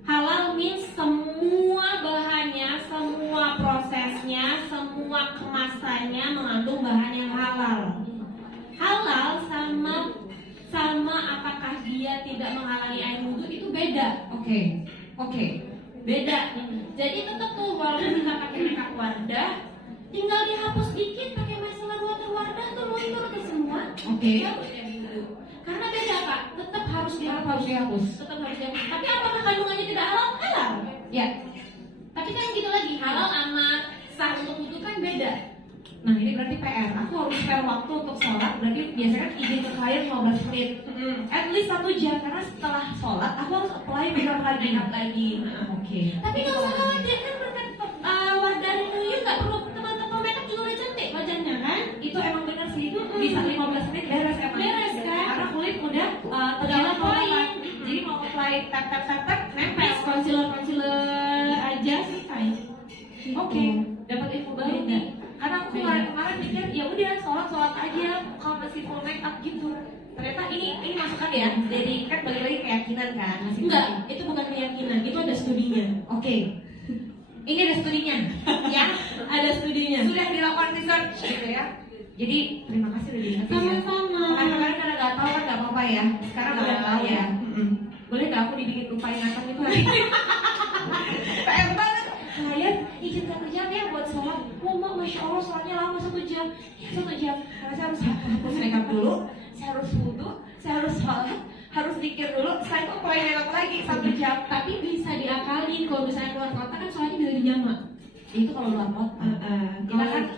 Halal means semua bahannya, semua prosesnya, semua kemasannya mengandung bahan yang halal. Halal sama apakah dia tidak menghalangi air wudhu itu beda. Oke. Beda. Jadi tetap tuh walaupun kita pakai makeup Wardah, tinggal dihapus dikit pakai micellar water Wardah tuh luntur ke semua. Oke. Karena beda Kak, tetap harus Harus dihapus. Tetap harus dihapus. Tapi apakah kandungannya tidak halal? Halal. Ya. Tapi kan gitu lagi, halal sama sah untuk wudhu kan beda. Nah ini berarti PR. Aku harus spare waktu untuk sholat. Berarti biasanya kan izin ke klien 15 menit. At least 1 jam. Karena setelah sholat aku harus apply makeup lagi. Oke. Tapi nggak usah khawatir kan berkat Wardah Renew nggak perlu teman-teman makeup juga udah cantik wajahnya kan? Itu emang bener sih. Bisa 15 menit beres emang. Beres kan? Karena kulit udah Tinggal apply. Jadi mau apply tap nempel. Concealer aja sih fine. Oke. Dapat info baru nih. Karena aku kemarin mikir ya udah sholat aja, kalau masih full make up gitu. Ternyata ini masukan ya. Jadi kan balik lagi keyakinan kan. Masih Enggak, itu bukan keyakinan, itu ada studinya. Oke. Ini ada studinya. Ya, ada studinya. Sudah dilakukan research gitu ya. Jadi terima kasih udah diingetin ya. Sama-sama. Kemarin karena nggak tahu kan nggak apa-apa ya. Sekarang udah tahu ya. Boleh nggak aku dibikin lupa ingatan itu hari? PR banget. Klien izinkan kerjaan ya buat sholat. Wah mbak, masya Allah sholatnya lama 1 jam. Ya 1 jam. Karena saya harus hapus makeup dulu. Saya harus wudhu. Saya harus sholat. Harus pikir dulu. Setelah itu apply makeup lagi 1 jam. Tapi bisa diakalin kalau misalnya keluar kota kan soalnya bisa dijamak. Itu kalau luar kota.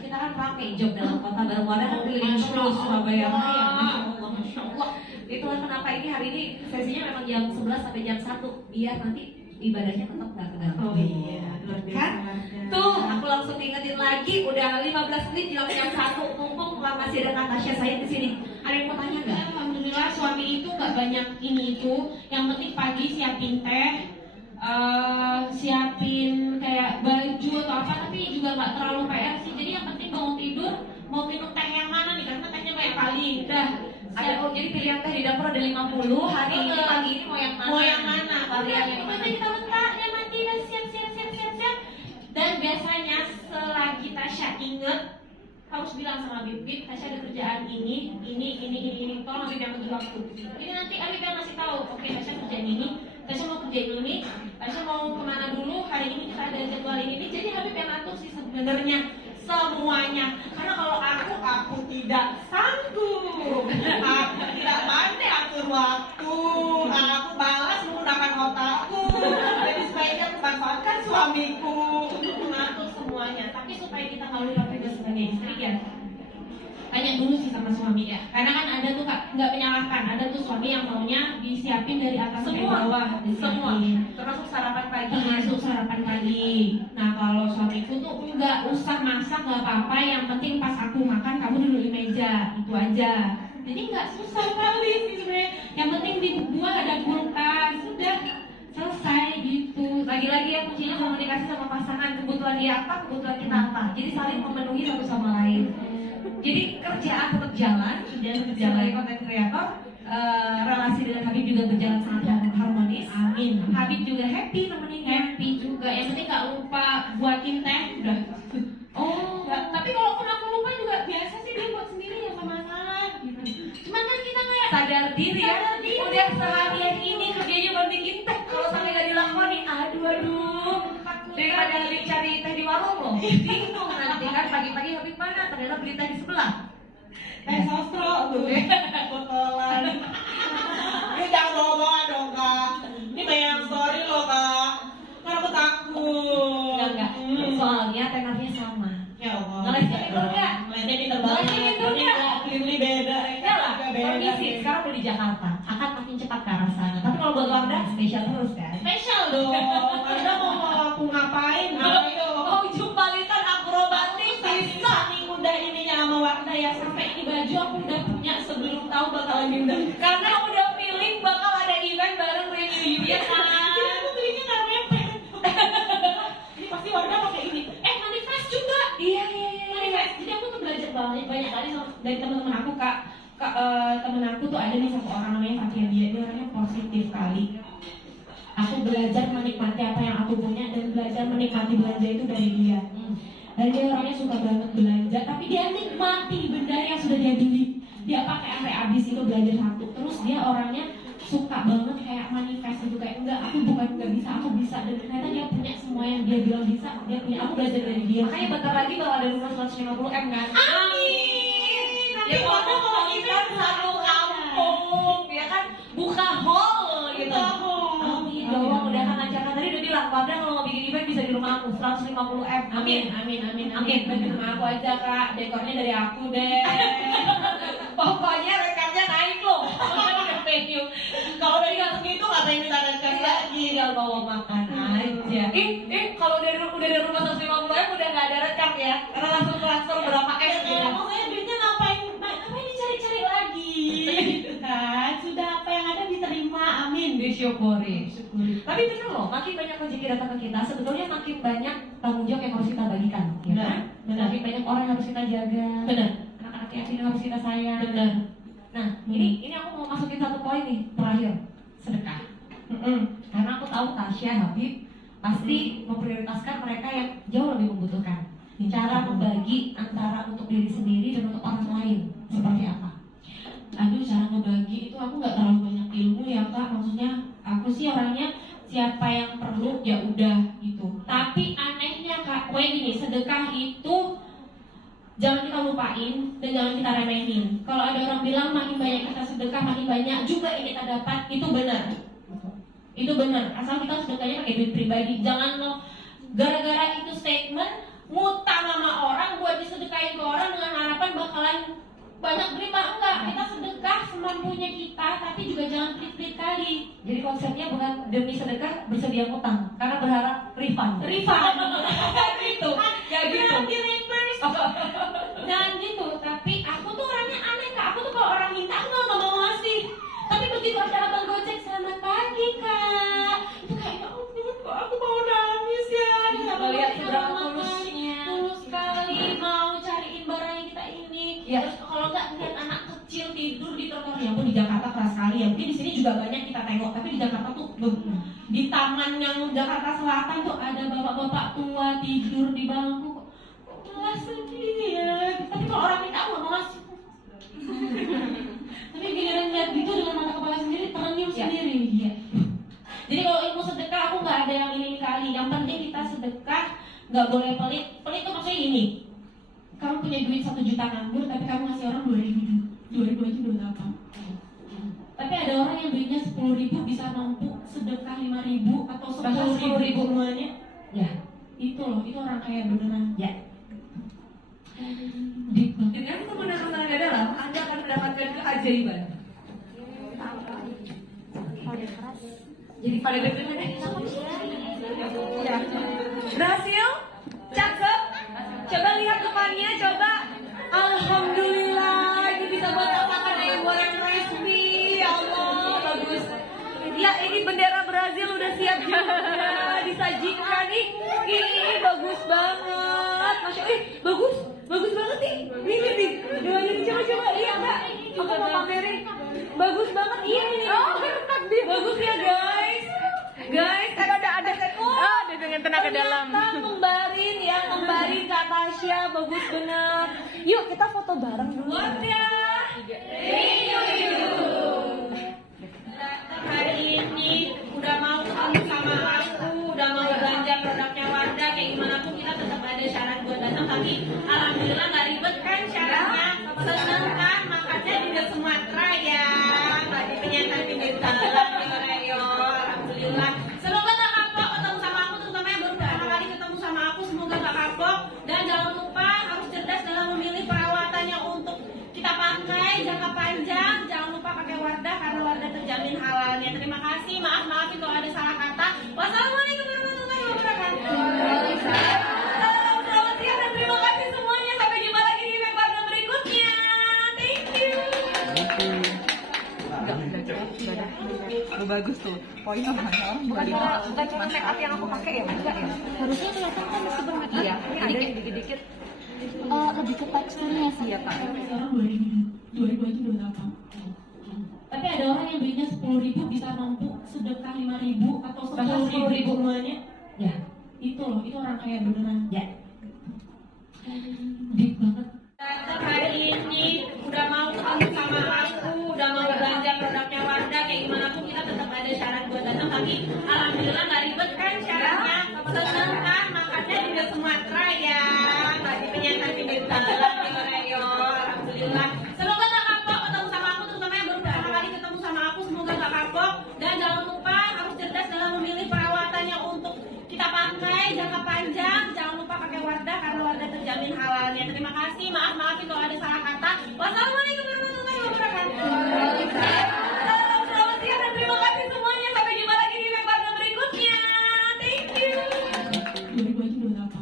Kita kan rame job dalam kota. Dalam wadah kan keliling terus Surabaya. Masya Allah. Itulah kenapa ini hari ini sesinya memang jam 11 sampai jam 1 biar nanti ibadahnya tetap nggak terganggu. Oh iya, luar Kan? biasa. Tuh, aku langsung ingetin lagi, udah 15 menit di jam 1, mumpung masih ada Natasha saya di sini. Ada yang mau tanya nggak? Alhamdulillah suami itu nggak banyak ini itu. Yang penting pagi siapin teh, siapin kayak baju atau apa, tapi juga nggak terlalu PR sih. Jadi yang penting bangun tidur mau minum teh yang mana nih, karena tehnya banyak kali. Udah. Ada, jadi pilihan teh di dapur ada 50, hari ini pagi ini mau yang mana? Mau yang mana? Kalian yang Itu mana? kita letak, ya mandi dan siap. Dan biasanya selagi Tasya inget harus bilang sama Bibit, Tasya ada kerjaan ini, tolong Bibit yang bagi waktu. Ini nanti Bibit yang ngasih tahu, oke Tasya kerjaan ini, Tasya mau kerjain ini, Tasya mau kemana dulu, hari ini kita ada jadwal ini. Jadi Habib yang atur sih sebenarnya semuanya. Karena kalau aku tidak sanggup, aku tidak pandai atur waktu, aku balas menggunakan otakku. Jadi sebaiknya aku manfaatkan suamiku untuk mengatur semuanya. Tapi supaya kita nggak lupa juga sebagai istri ya, tanya dulu sih sama suami ya. Karena kan ada tuh Kak, nggak menyalahkan, ada tuh suami yang maunya disiapin dari atas sampai Semua, bawah, semua, disiapin. termasuk sarapan pagi. Termasuk sarapan pagi. Nah kalau suamiku tuh nggak usah masak, nggak apa-apa. Yang penting pas aku makan kamu duduk di meja, itu aja. Jadi nggak susah kali sih sebenarnya. Yang penting di buah ada kulkas, sudah selesai gitu. Lagi-lagi ya kuncinya komunikasi sama pasangan, kebutuhan dia apa, kebutuhan kita apa. Jadi saling memenuhi satu sama lain. Jadi kerjaan tetap jalan dan sebagai konten kreator, relasi dengan Habib juga berjalan sangat harmonis. Amin. Habib juga happy nemeninnya. Happy juga. Yang penting nggak lupa buatin teh, udah. Oh, Tapi kalaupun aku lupa juga biasa sih dia buat sendiri ya, nggak masalah. Gitu. Cuman kan kita kayak sadar diri ya. Sadar diri. Udah seharian ini kerjanya buat bikin teh. Kalau sampai gak dilakoni, aduh. Daripada Habib cari teh di warung loh. Bingung nanti kan pagi-pagi Habib mana? Ternyata beli teh di sebelah. Teh sostro tuh, botolan. Ini jangan bawa-bawa dong Kak. Ini banyak story loh Kak. Kan aku takut. Enggak. Soalnya tenornya sama. Ya Allah. Ngelesin itu enggak? Ngelesin itu banget. Ngelesin itu enggak? Clearly beda. Ya lah, permisi. Sekarang udah di Jakarta, akan makin cepat ke arah sana. Tapi kalau buat Wardah, spesial terus kan? spesial Dong, dong. Anda mau aku ngapain? Ayo. Mau jumpalitan akrobatis bisa. Saking udah ininya sama Wardah ya, sampai Ini baju aku udah punya sebelum tahu bakalan diundang. Karena udah feeling bakal ada event bareng reunion Jadi kan? aku belinya nggak mepet. Ini pasti Wardah pakai ini. Manifest juga. Iya. Manifest. Jadi aku tuh belajar banyak kali dari teman-teman aku Kak. Temen aku tuh ada nih satu orang namanya Fatia, dia orangnya positif kali. Aku belajar menikmati apa yang aku punya dan belajar menikmati belanja itu dari dia. Dan dia orangnya suka banget belanja, tapi dia nikmati benda yang sudah dia beli. Dia pakai sampai habis itu belanja satu. Terus dia orangnya suka banget kayak manifest itu, kayak enggak, aku bukan nggak bisa, aku bisa. Dan ternyata dia punya semua yang dia bilang bisa, dia punya. Aku belajar dari dia. Makanya bentar lagi bakal ada rumah 150M kan? Amin. Ya kalau mau event satu kampung, ya kan? Buka hall gitu. Amin. Ya Allah, mudah-mudahan lancarkan. Tadi udah bilang, Wardah kalau mau bikin event bisa di rumah aku 150M. Amin. Bagi sama aku aja Kak, dekornya dari aku deh. Pokoknya rekamnya naik loh. Udah venue. Kalau dari nggak segitu ngapain kita rekan lagi? Tinggal bawa makan aja. Kalau udah dari rumah 150M udah nggak ada rekam ya, karena langsung transfer berapa M gitu. Maksudnya duitnya ngapain dicari-cari lagi? Gitu kan? Sudah apa yang ada diterima, amin. Disyukuri. Tapi bener loh, makin banyak rezeki datang ke kita, sebetulnya makin banyak tanggung jawab yang harus kita bagikan, ya kan? Makin banyak orang yang harus kita jaga. Benar. Anak-anak yatim yang harus kita sayang. Benar. Nah, ini aku mau masukin satu poin nih terakhir, sedekah. Karena aku tahu Tasya, Habib pasti memprioritaskan mereka yang jauh lebih membutuhkan. Cara membagi antara untuk diri sendiri dan untuk orang lain seperti apa? Aduh, cara ngebagi itu aku nggak terlalu banyak ilmu ya Kak. Maksudnya aku sih orangnya siapa yang perlu ya udah gitu. Tapi anehnya Kak, pokoknya gini, sedekah itu jangan kita lupain dan jangan kita remehin. Kalau ada orang bilang makin banyak kita sedekah, makin banyak juga yang kita dapat, itu benar. Itu benar. Asal kita sedekahnya pakai duit pribadi. Jangan lo gara-gara itu statement ngutang sama orang buat disedekahin ke orang dengan harapan bakalan banyak berita. Enggak, kita sedekah semampunya kita, tapi juga jangan pelit-pelit kali. Jadi konsepnya bukan demi sedekah bersedia utang karena berharap refund. Refund. Kayak gitu. Kayak gitu. Di reverse. Dan gitu, tapi aku tuh orangnya aneh Kak. Aku tuh kalau orang minta aku nggak mau ngasih. Tapi begitu ada abang Gojek, selamat pagi Kak. Itu kayak ya ampun, kok aku mau nangis ya. Dia nggak mau Lihat ngasih seberapa sama tulusnya. sekali. Tulus sekali mau cariin barang yang kita ini. Ya. Terus kalau nggak lihat anak kecil tidur di trotoar, ya ampun di Jakarta keras sekali ya. Mungkin di sini juga banyak kita tengok, tapi di Jakarta tuh di taman yang Jakarta Selatan tuh ada bapak-bapak tua tidur di bangku. Wah sedih ya. Tapi kalau orang minta aku nggak mau ngasih. Tapi giliran lihat gitu dengan mata kepala sendiri terenyuh sendiri. Iya. Jadi kalau ilmu sedekah aku nggak ada yang ini kali. Yang penting kita sedekah, nggak boleh pelit. Pelit itu maksudnya gini. Kamu punya duit 1 juta nganggur, tapi kamu ngasih orang 2.000 aja udah apa? Tapi ada orang yang duitnya 10.000 bisa mampu sedekah 5.000 atau 10.000 semuanya. Ya. Itu loh, itu orang kaya beneran. Ya. Deep banget. Dengan kemenangan tenaga dalam, Anda akan mendapatkan keajaiban. Jadi pada deg-degan ya. Berhasil? Cakep? Coba lihat depannya, coba. Alhamdulillah, ini bisa buat makan ayam goreng resmi. Ya Allah, bagus. Ya, ini bendera Brazil udah siap juga disajikan nih. Ih, bagus banget. Masya Allah, bagus. Bagus banget nih. Nih. Coba lihat Kak. Aku mau pamerin. Bagus banget. Iya ini. Bagus ya guys. Guys, ada dengan tenaga dalam. Kembarin ya, kembarin Kak Tasya. Bagus bener. Yuk kita foto bareng dulu. Hari ini udah mau ketemu sama aku, udah mau belanja produknya Wardah, kayak gimana pun kita tetap ada syarat buat datang, tapi alhamdulillah nggak ribet kan syaratnya, seneng kan makannya di Sumatera ya, nggak di penyantan pinggir jalan alhamdulillah. Semoga tak kapok ketemu sama aku, terutama yang baru pertama kali ketemu sama aku, semoga tak kapok, dan jangan lupa harus cerdas dalam memilih perawatannya untuk kita pakai jangka panjang. Jangan lupa pakai Wardah karena Wardah terjamin halalnya. Terima kasih, maaf kalau ada salah kata. Wassalamualaikum warahmatullahi wabarakatuh. Selamat siang dan terima kasih semuanya. Sampai jumpa lagi di webinar berikutnya. Thank you. Bagus tuh, poinnya banyak. Bukan cuma make up yang aku pakai ya, enggak ya? Harusnya kelihatan kan meskipun make up Iya, ini ada dikit-dikit. lebih ke teksturnya sih ya Kak. Orang 2.000 aja udah apa? Tapi ada orang yang duitnya 10.000 bisa mampu sedekah 5.000 atau 10.000 semuanya. Ya. Itu loh, itu orang kaya beneran. Ya. Deep banget. Hari ini udah mau ketemu sama aku, udah mau belanja produknya Wardah, kayak gimana pun kita tetap ada syarat buat datang, tapi alhamdulillah nggak ribet kan syaratnya, seneng kan makannya di Sumatera ya, nggak di penyantan pinggir jalan alhamdulillah. Semoga tak kapok ketemu sama aku, terutama yang baru pertama kali ketemu sama aku, semoga tak kapok, dan jangan lupa harus cerdas dalam memilih perawatannya untuk kita pakai jangka panjang. Jangan lupa pakai Wardah karena Wardah terjamin halalnya. Terima kasih, maaf kalau ada salah kata. Wassalamualaikum warahmatullahi wabarakatuh. Selamat siang dan terima kasih semuanya. Sampai jumpa lagi di webinar berikutnya. Thank you. 2.000 aja udah apa?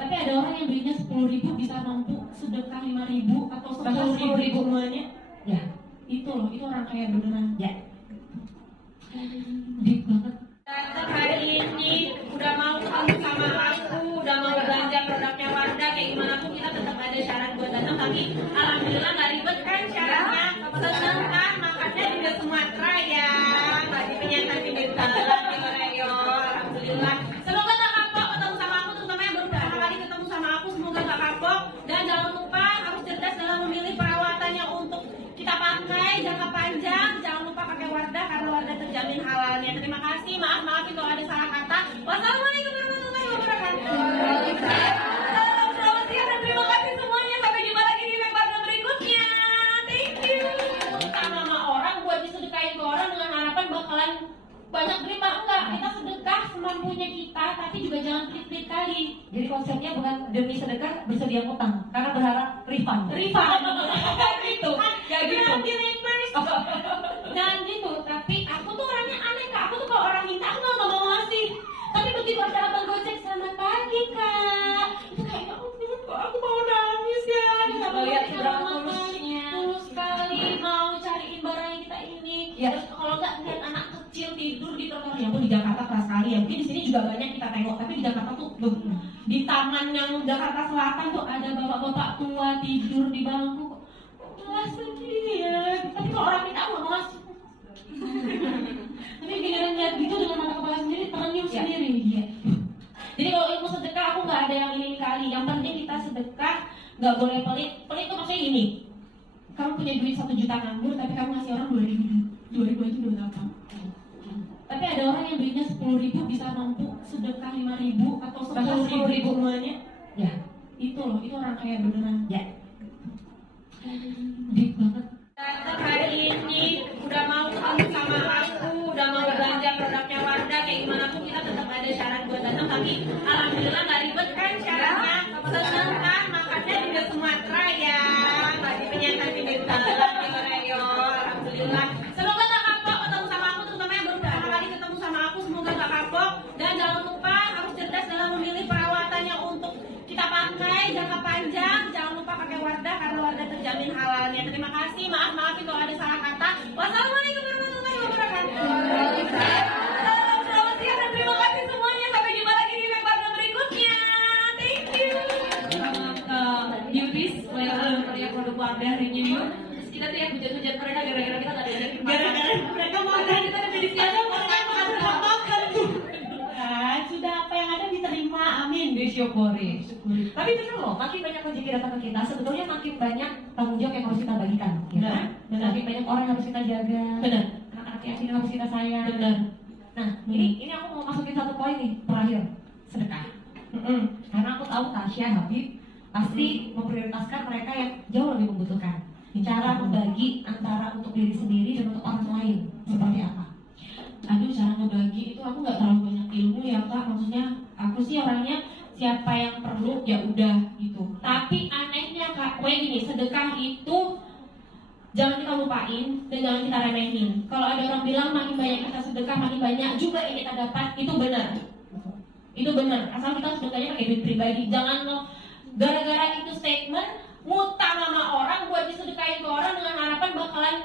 Tapi ada orang yang duitnya 10.000 bisa mampu sedekah 5.000 atau 10.000 semuanya. Ya. Itu loh, itu orang kaya beneran. Ya. Deep banget. Hari ini udah mau ketemu sama aku, udah mau belanja produknya Wardah, kayak gimana pun kita tetap ada syarat buat datang, tapi alhamdulillah nggak ribet kan syaratnya, seneng kan makannya di Sumatera ya, nggak di penyantan pinggir jalan alhamdulillah. Semoga tak kapok ketemu sama aku, terutama yang baru pertama kali ketemu sama aku, semoga tak kapok, dan jangan lupa harus cerdas dalam memilih perawatannya untuk kita pakai jangka panjang. Jangan lupa pakai Wardah karena Wardah terjamin halalnya. Terima kasih, maaf kalau ada salah kata. Wassalamualaikum warahmatullahi wabarakatuh. Selamat siang dan terima kasih semuanya. Sampai jumpa lagi di webinar berikutnya. Thank you. Utang sama orang buat disedekahin ke orang dengan harapan bakalan banyak terima, enggak. Kita sedekah semampunya kita, tapi juga jangan pelit-pelit kali. Jadi konsepnya bukan demi sedekah bersedia utang karena berharap refund. Refund. Kayak gitu. Kayak gitu. Jangan gitu, tapi aku tuh orangnya aneh kak. Aku tuh kalau orang minta aku nggak mau ngasih. Tapi begitu ada abang gojek selamat pagi kak, itu kayak ya ampun kok aku mau nangis ya. Kita Lihat seberapa makan, tulusnya. tulus sekali mau cariin barang yang kita ini. Ya. Terus kalau nggak lihat anak kecil tidur di trotoar, ya ampun di Jakarta keras sekali ya. Mungkin di sini juga banyak kita tengok, tapi di Jakarta tuh di taman yang Jakarta Selatan tuh ada bapak-bapak tua tidur di bangku. Malah sedih ya. Tapi kalau orang minta aku nggak mau ngasih. Tapi giliran lihat gitu dengan mata kepala sendiri tersenyum Ya. sendiri dia. Jadi kalau ilmu sedekah aku nggak ada yang ini kali. Yang penting kita sedekah, nggak boleh pelit. Pelit itu maksudnya gini. Kamu punya duit 1 juta nganggur, tapi kamu ngasih orang 2.000 aja udah apa? Tapi ada orang yang duitnya 10.000 bisa mampu sedekah 5.000 atau 10.000 semuanya. Ya. Itu loh, itu orang kaya beneran. Ya. Deep banget. Tetap hari ini udah mau ketemu sama aku, udah mau belanja produknya Wardah, kayak gimana pun kita tetap ada syarat buat datang, tapi alhamdulillah nggak ribet kan syaratnya, seneng kan makannya juga Sumatera ya, nggak dipenyakan di Bintang di Korea, alhamdulillah. Semoga nggak kapok ketemu sama aku, terutama yang baru pertama kali ketemu sama aku, semoga nggak kapok dan jangan lupa harus cerdas dalam memilih perawatannya untuk kita pakai jangka panjang. Jangan lupa pakai Wardah karena Wardah terjamin halalnya. Terima kasih, maaf kalau ada salah kata. Wassalamualaikum warahmatullahi wabarakatuh. Salam selamat siang dan terima kasih semuanya. Sampai jumpa lagi di Wardah berikutnya. Thank you. Selamat beauties, welcome pada produk Wardah review. Terus kita tuh ya hujat-hujat mereka gara-gara kita nggak ada Gara-gara mereka mau ada kita jadi siapa mereka makan. Sudah apa yang ada diterima, amin. disyukuri. Tapi benar loh, makin banyak rezeki datang ke kita, sebetulnya makin banyak tanggung jawab yang harus kita bagikan. Ya Benar, kan? benar. Makin banyak orang yang harus kita jaga. Benar. Anak-anak yatim yang harus kita sayang. Benar. Nah, ini aku mau masukin satu poin nih terakhir, sedekah. Karena aku tahu Tasya, Habib pasti memprioritaskan mereka yang jauh lebih membutuhkan. Cara membagi antara untuk diri sendiri dan untuk orang lain seperti apa? Aduh, cara ngebagi itu aku nggak terlalu banyak ilmu ya kak. Maksudnya aku sih orangnya siapa yang perlu ya udah gitu. Tapi anehnya kak, kayak gini, sedekah itu jangan kita lupain dan jangan kita remehin. Kalau ada orang bilang makin banyak kita sedekah makin banyak juga yang kita dapat, itu benar. Itu benar. Asal kita sedekahnya pakai duit pribadi. Jangan lo gara-gara itu statement ngutang sama orang buat disedekahin ke orang dengan harapan bakalan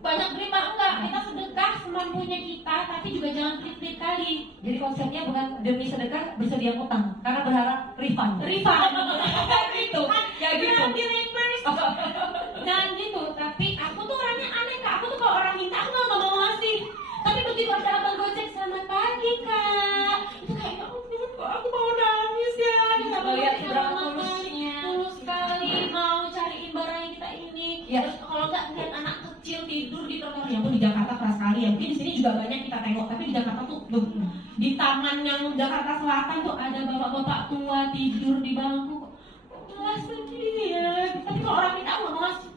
banyak terima. Enggak, kita sedekah semampunya kita, tapi juga jangan pelit-pelit kali. Jadi konsepnya bukan demi sedekah bersedia utang, karena berharap refund. Refund. gitu. Ya gitu. Nanti reverse. Jangan gitu, tapi aku tuh orangnya aneh kak. Aku tuh kalau orang minta aku nggak mau ngasih. Tapi begitu ada abang gojek selamat pagi kak, itu kayak ya ampun kok aku mau nangis ya. Kita Lihat makan, seberapa tulusnya. tulus sekali mau cariin barang yang kita ini. Ya. Terus kalau nggak lihat anak kecil tidur di trotoar, ya ampun di Jakarta keras sekali ya. Mungkin di sini juga banyak kita tengok, tapi di Jakarta tuh di taman yang Jakarta Selatan tuh ada bapak-bapak tua tidur di bangku. Malah sedih ya. Tapi kalau orang minta aku nggak mau ngasih.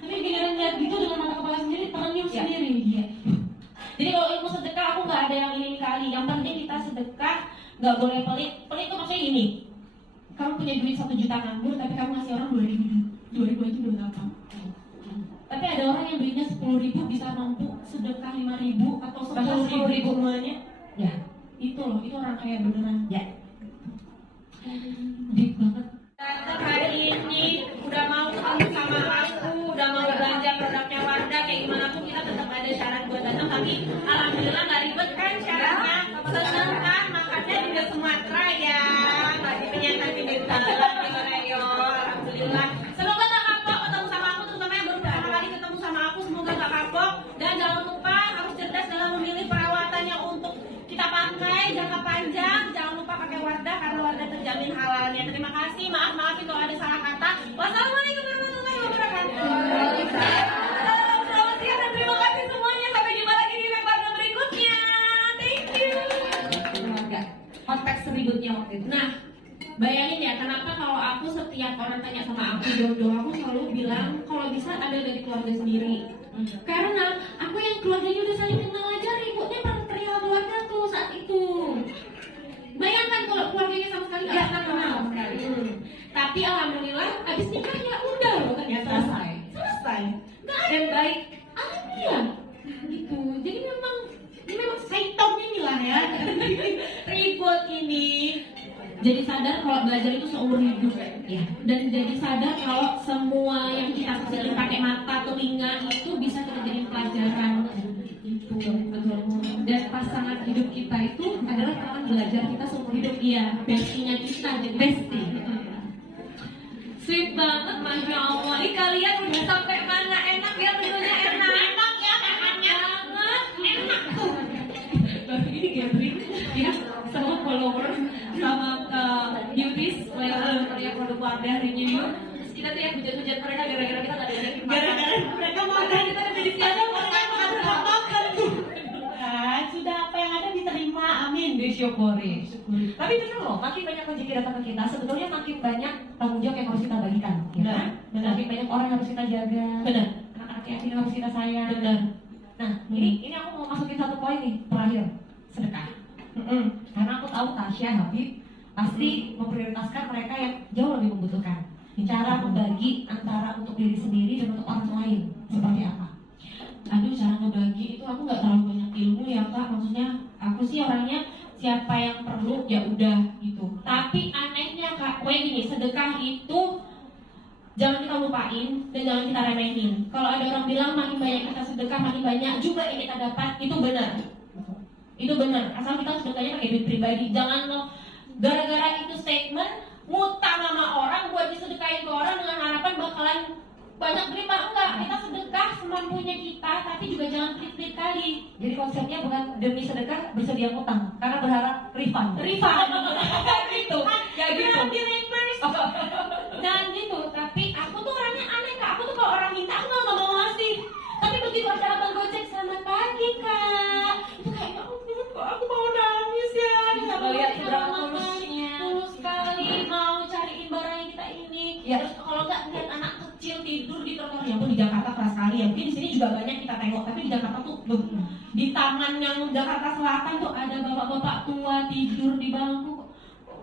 Tapi giliran lihat gitu dengan mata kepala sendiri tersenyum Ya. sendiri dia. Jadi kalau ilmu sedekah aku nggak ada yang ini kali. Yang penting kita sedekah, nggak boleh pelit. Pelit itu maksudnya gini. Kamu punya duit 1 juta nganggur, tapi kamu ngasih orang 2.000 aja udah apa? Tapi ada orang yang duitnya 10.000 bisa mampu sedekah 5.000 atau 10.000 semuanya. Ya. Itu loh, itu orang kaya beneran. Ya. Deep banget. Tetap hari ini udah mau ketemu sama aku, udah mau belanja produknya Wardah, kayak gimana pun kita tetap ada syarat buat datang, tapi alhamdulillah nggak ribet kan syaratnya, seneng kan makannya juga Sumatera ya, nggak dipenyakan di Bintang di Korea, alhamdulillah. Semoga nggak kapok ketemu sama aku, terutama yang baru pertama kali ketemu sama aku, semoga nggak kapok dan jangan lupa harus cerdas dalam memilih perawatannya untuk kita pakai jangka panjang. Jangan lupa pakai Wardah karena Wardah terjamin halalnya. Terima kasih, maaf kalau ada salah kata. Wassalamualaikum warahmatullahi wabarakatuh. Salam selamat siang dan terima kasih semuanya. Sampai jumpa lagi di Wardah berikutnya. Thank you. Enggak. Konteks ributnya waktu itu. Nah, bayangin ya, kenapa kalau aku setiap orang tanya sama aku jodoh, aku selalu bilang kalau bisa ada dari keluarga sendiri. Karena aku yang keluarganya udah saling kenal aja ributnya perihal keluarga tuh saat itu. Bayangkan kalau keluarganya sama sekali nggak pernah kenal. Tapi alhamdulillah abis nikah ya udah loh ternyata. Selesai. sadar kalau belajar itu seumur hidup ya. Dan jadi sadar kalau semua yang kita sering pakai mata, telinga itu bisa kita jadiin pelajaran. Itu betul. Dan pasangan hidup kita itu adalah teman belajar kita seumur hidup. Iya, bestie-nya kita jadi bestie. Sweet banget, Masya Allah. Ini kalian udah sampai mana? Enak ya, videonya enak. Enak ya, enak banget. Enak tuh. Baru ini gathering ya, sama followers, sama beauties, yang produk Wardah Renew. Terus kita tuh ya hujat-hujat mereka gara-gara kita gak diajakin makan. Gara-gara mereka mau ada Kita udah di siapa makan tuh. Kan sudah apa yang ada diterima, amin. Disyukuri. Tapi benar loh, makin banyak rezeki datang ke kita, sebetulnya makin banyak tanggung jawab yang harus kita bagikan. Ya? Benar. Makin banyak orang yang harus kita jaga. Benar. Anak-anak yatim harus kita sayang. Benar. Nah, ini aku mau masukin satu poin nih, terakhir, sedekah. Karena aku tahu Tasya, Habib pasti memprioritaskan mereka yang jauh lebih membutuhkan. Cara membagi antara untuk diri sendiri dan untuk orang lain seperti apa? Aduh, cara ngebagi itu aku nggak terlalu banyak ilmu ya Kak. Maksudnya aku sih orangnya siapa yang perlu ya udah gitu. Tapi anehnya Kak, gini, sedekah itu jangan kita lupain dan jangan kita remehin. Kalau ada orang bilang makin banyak kita sedekah, makin banyak juga yang kita dapat, itu benar. Itu benar. Asal kita sedekahnya pakai duit pribadi. Jangan lo gara-gara itu statement ngutang sama orang buat disedekahin ke orang dengan harapan bakalan banyak terima. Enggak, kita sedekah semampunya kita, tapi juga jangan pelit-pelit kali. Jadi konsepnya bukan demi sedekah bersedia ngutang, karena berharap refund. Refund gitu. Ya gitu. Di reverse. Jangan gitu. Tapi aku tuh orangnya aneh Kak. Aku tuh kalau orang minta aku nggak mau ngasih. Tapi begitu ada abang gojek, selamat pagi Kak, itu kayak ya ampun kok aku mau nangis ya. Lihat seberapa tulusnya. Tulus sekali mau cariin barang yang kita ini. Ya. Terus kalau nggak lihat anak kecil tidur di trotoar, ya pun di Jakarta keras sekali ya. Mungkin di sini juga banyak kita tengok, tapi di Jakarta tuh di taman yang Jakarta Selatan tuh ada bapak-bapak tua tidur di bangku.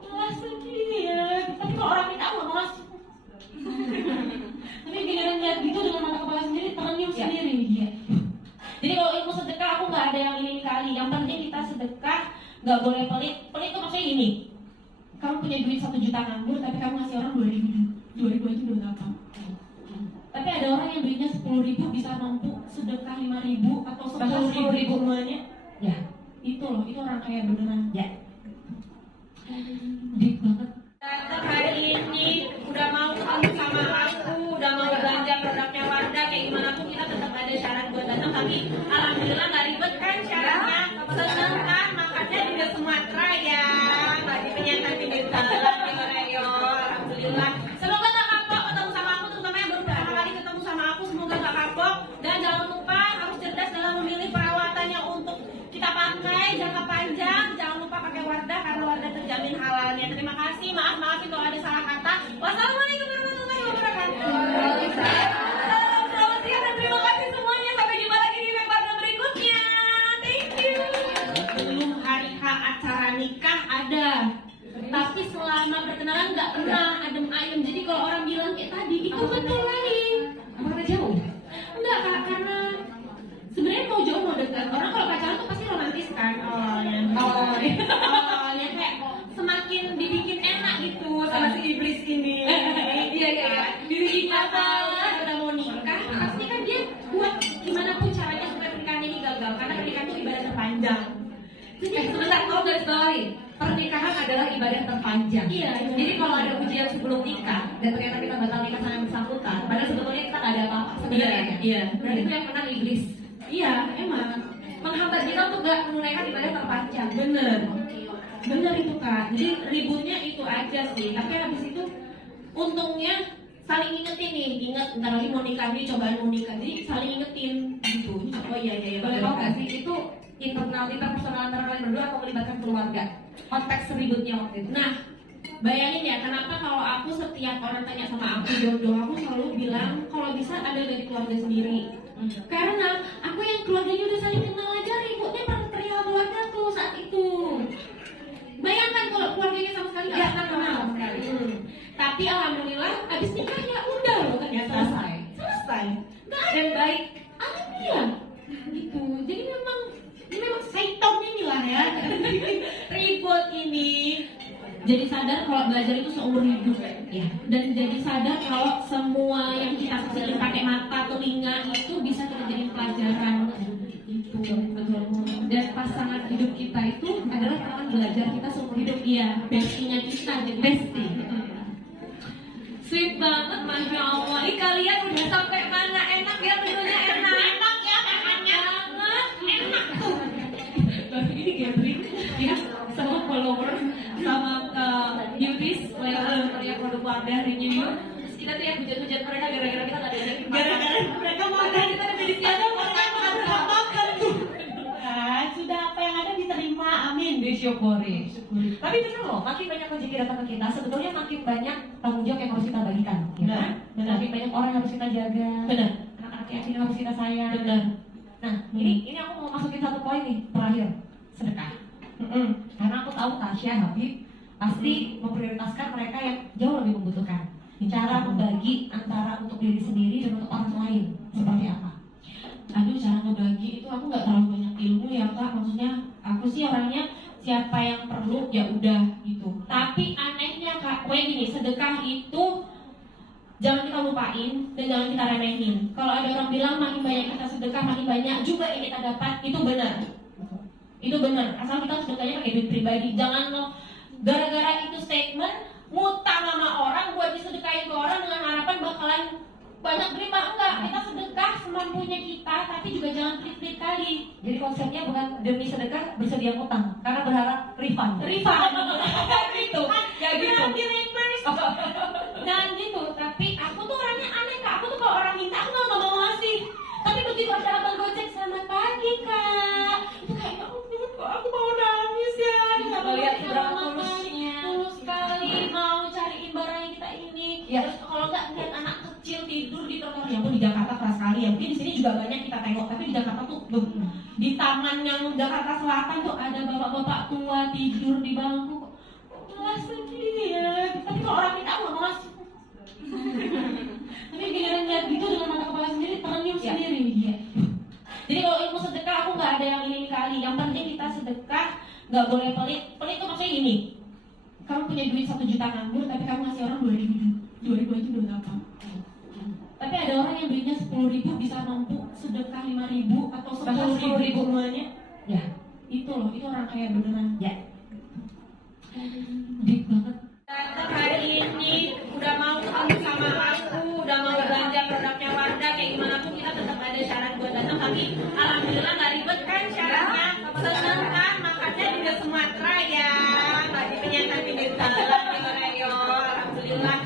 Kelas sendiri ya. Tapi kalau orang minta aku nggak mau ngasih. Tapi giliran lihat gitu dengan mata kepala sendiri, tersenyum sendiri dia. Jadi kalau ilmu sedekah aku nggak ada yang ini kali. Yang penting kita sedekah, nggak boleh pelit. Pelit itu maksudnya gini. Kamu punya duit 1 juta nganggur, tapi kamu ngasih orang 2.000 aja udah apa? Tapi ada orang yang duitnya 10.000 bisa mampu sedekah 5.000 atau 10.000 semuanya. Ya, Itu loh, itu orang kaya beneran. ya. Deep banget. Tante hari ini udah mau ketemu sama aku, udah mau belanja produknya Wardah, kayak gimana pun kita tetap ada syarat buat datang, tapi alhamdulillah nggak ribet kan syaratnya, seneng kan makannya juga Sumatera ya, nggak di penyantan pinggir jalan gimana yo, alhamdulillah. Semoga nggak kapok ketemu sama aku, terutama yang baru pertama kali ketemu sama aku, semoga nggak kapok dan jangan lupa harus cerdas dalam memilih perawatannya untuk kita pakai jangka panjang. Jangan lupa pakai Wardah karena Wardah terjamin halalnya. Terima kasih, maaf kalau ada salah kata. Wassalamualaikum warahmatullahi wabarakatuh. Selamat siang dan terima kasih semuanya. Sampai jumpa lagi di Wardah berikutnya. Thank you. Belum hari H acara nikah ada, tapi selama berkenalan nggak pernah adem ayem. Jadi kalau orang bilang kayak tadi itu betul lagi. Mana jauh? Enggak Kak, karena sebenarnya mau jauh mau dekat. Orang kalau pacaran tuh pasti romantis kan awalnya. Awalnya kayak semakin dibikin enak gitu sama si iblis ini. Iya. Dibikin masalah udah mau nikah, pasti kan dia buat gimana pun caranya supaya pernikahan ini gagal, karena pernikahan itu ibadah terpanjang. Jadi Sebentar, kau garis bawahi. Pernikahan adalah ibadah terpanjang. Iya. Jadi kalau ada ujian sebelum nikah dan ternyata kita batal nikah sama yang bersangkutan, padahal sebetulnya kita nggak ada apa-apa sebenarnya. Iya. Berarti itu yang menang iblis. Iya, emang Menghambat kita untuk nggak menunaikan ibadah terpanjang. bener itu Kak. Jadi ributnya itu aja sih. Tapi habis itu untungnya saling ingetin nih, ingat ntar lagi mau nikah nih, cobaan mau nikah, jadi saling ingetin gitu. Oh iya Boleh tahu nggak sih itu internal interpersonal antara kalian berdua atau melibatkan keluarga? Konteks ributnya waktu itu. Nah, bayangin ya, kenapa kalau aku setiap orang tanya sama aku jodoh, aku selalu bilang kalau bisa ada dari keluarga sendiri. Karena aku yang keluarganya udah saling kenal aja ributnya perihal keluarga tuh saat itu. Bayangkan kalau keluarganya sama sekali nggak pernah kenal. Tapi alhamdulillah abis nikah ya udah loh ternyata selesai. Nggak ada Dan baik. alhamdulillah gitu. Jadi memang seton inilah ya ribut ini. Jadi sadar kalau belajar itu seumur hidup ya. Dan jadi sadar kalau semua yang kita saksikan pakai mata telinga itu bisa kita jadiin pelajaran. Itu betul. Dan pasangan hidup kita itu adalah teman belajar kita seumur hidup. Iya, bestie-nya kita jadi bestie. Sweet banget, Masya Allah. Ini kalian udah sampai mana? Enak ya, tentunya enak. Enak ya, makannya banget. Enak tuh. Baru ini gathering ya sama follower, sama beauties, follower yang produk Wardah dari New York. Terus kita tuh ya hujat-hujat mereka gara-gara kita nggak ada Gara-gara mereka makan, kita ada di sini. makan tuh. Nah, sudah apa yang ada diterima, amin, disyukuri. Tapi benar loh, makin banyak rezeki datang ke kita, sebetulnya makin banyak tanggung jawab yang harus kita bagikan. Ya Benar, kan? benar. Makin banyak orang yang harus kita jaga. Benar. Anak-anak yatim yang harus kita sayang. Benar. Nah, ini aku mau masukin satu poin nih terakhir, sedekah. Karena aku tahu Tasya, Habib pasti memprioritaskan mereka yang jauh lebih membutuhkan. Cara membagi antara untuk diri sendiri dan untuk orang lain seperti apa? Aduh, cara ngebagi itu aku nggak terlalu banyak ilmu ya Kak. Maksudnya aku sih orangnya siapa yang perlu ya udah gitu. Tapi anehnya Kak, gini, sedekah itu jangan kita lupain dan jangan kita remehin. Kalau ada orang bilang makin banyak kita sedekah, makin banyak juga yang kita dapat, itu benar. Itu benar. Asal kita sedekahnya pakai duit pribadi. Jangan lo gara-gara itu statement ngutang sama orang buat disedekahin ke orang dengan harapan bakalan banyak terima. Enggak, kita sedekah semampunya kita, tapi juga jangan pelit-pelit kali. Jadi konsepnya bukan demi sedekah bersedia ngutang, karena berharap refund. Refund. Kayak gitu. Ya gitu. Di reverse. Jangan gitu. Tapi aku tuh orangnya aneh Kak. Aku tuh kalau orang minta aku nggak mau ngasih. Tapi begitu ada abang gojek selamat pagi Kak, itu kayak ya ampun kok aku mau nangis ya. Melihat seberapa tulusnya. Tulus sekali mau cariin barang yang kita ini. Ya. Terus kalau nggak lihat anak kecil tidur di trotoar, ya pun di Jakarta keras sekali ya. Mungkin di sini juga banyak kita tengok, tapi di Jakarta tuh di taman yang Jakarta Selatan tuh ada bapak-bapak tua tidur di bangku. Kelas sendirian. Tapi kalau orang minta aku nggak mau ngasih. Tapi giliran lihat gitu dengan mata kepala sendiri, tersenyum sendiri dia. Jadi kalau ilmu sedekah aku nggak ada yang ini kali. Yang penting kita sedekah, nggak boleh pelit. Pelit itu maksudnya gini. Kamu punya duit 1 juta nganggur, tapi kamu ngasih orang 2.000 aja udah apa? Tapi ada orang yang duitnya 10.000 bisa mampu sedekah 5.000 atau 10.000 semuanya. Ya, Itu loh, itu orang kaya beneran. ya. Deep banget. Tetap hari ini udah mau ketemu sama aku, udah mau belanja produknya Wardah, kayak gimana pun kita tetap ada syarat buat datang, tapi alhamdulillah nggak ribet kan syaratnya, seneng kan, makannya juga Sumatera ya, nggak di penyangkan pinggir jalan gitu Rayo, alhamdulillah.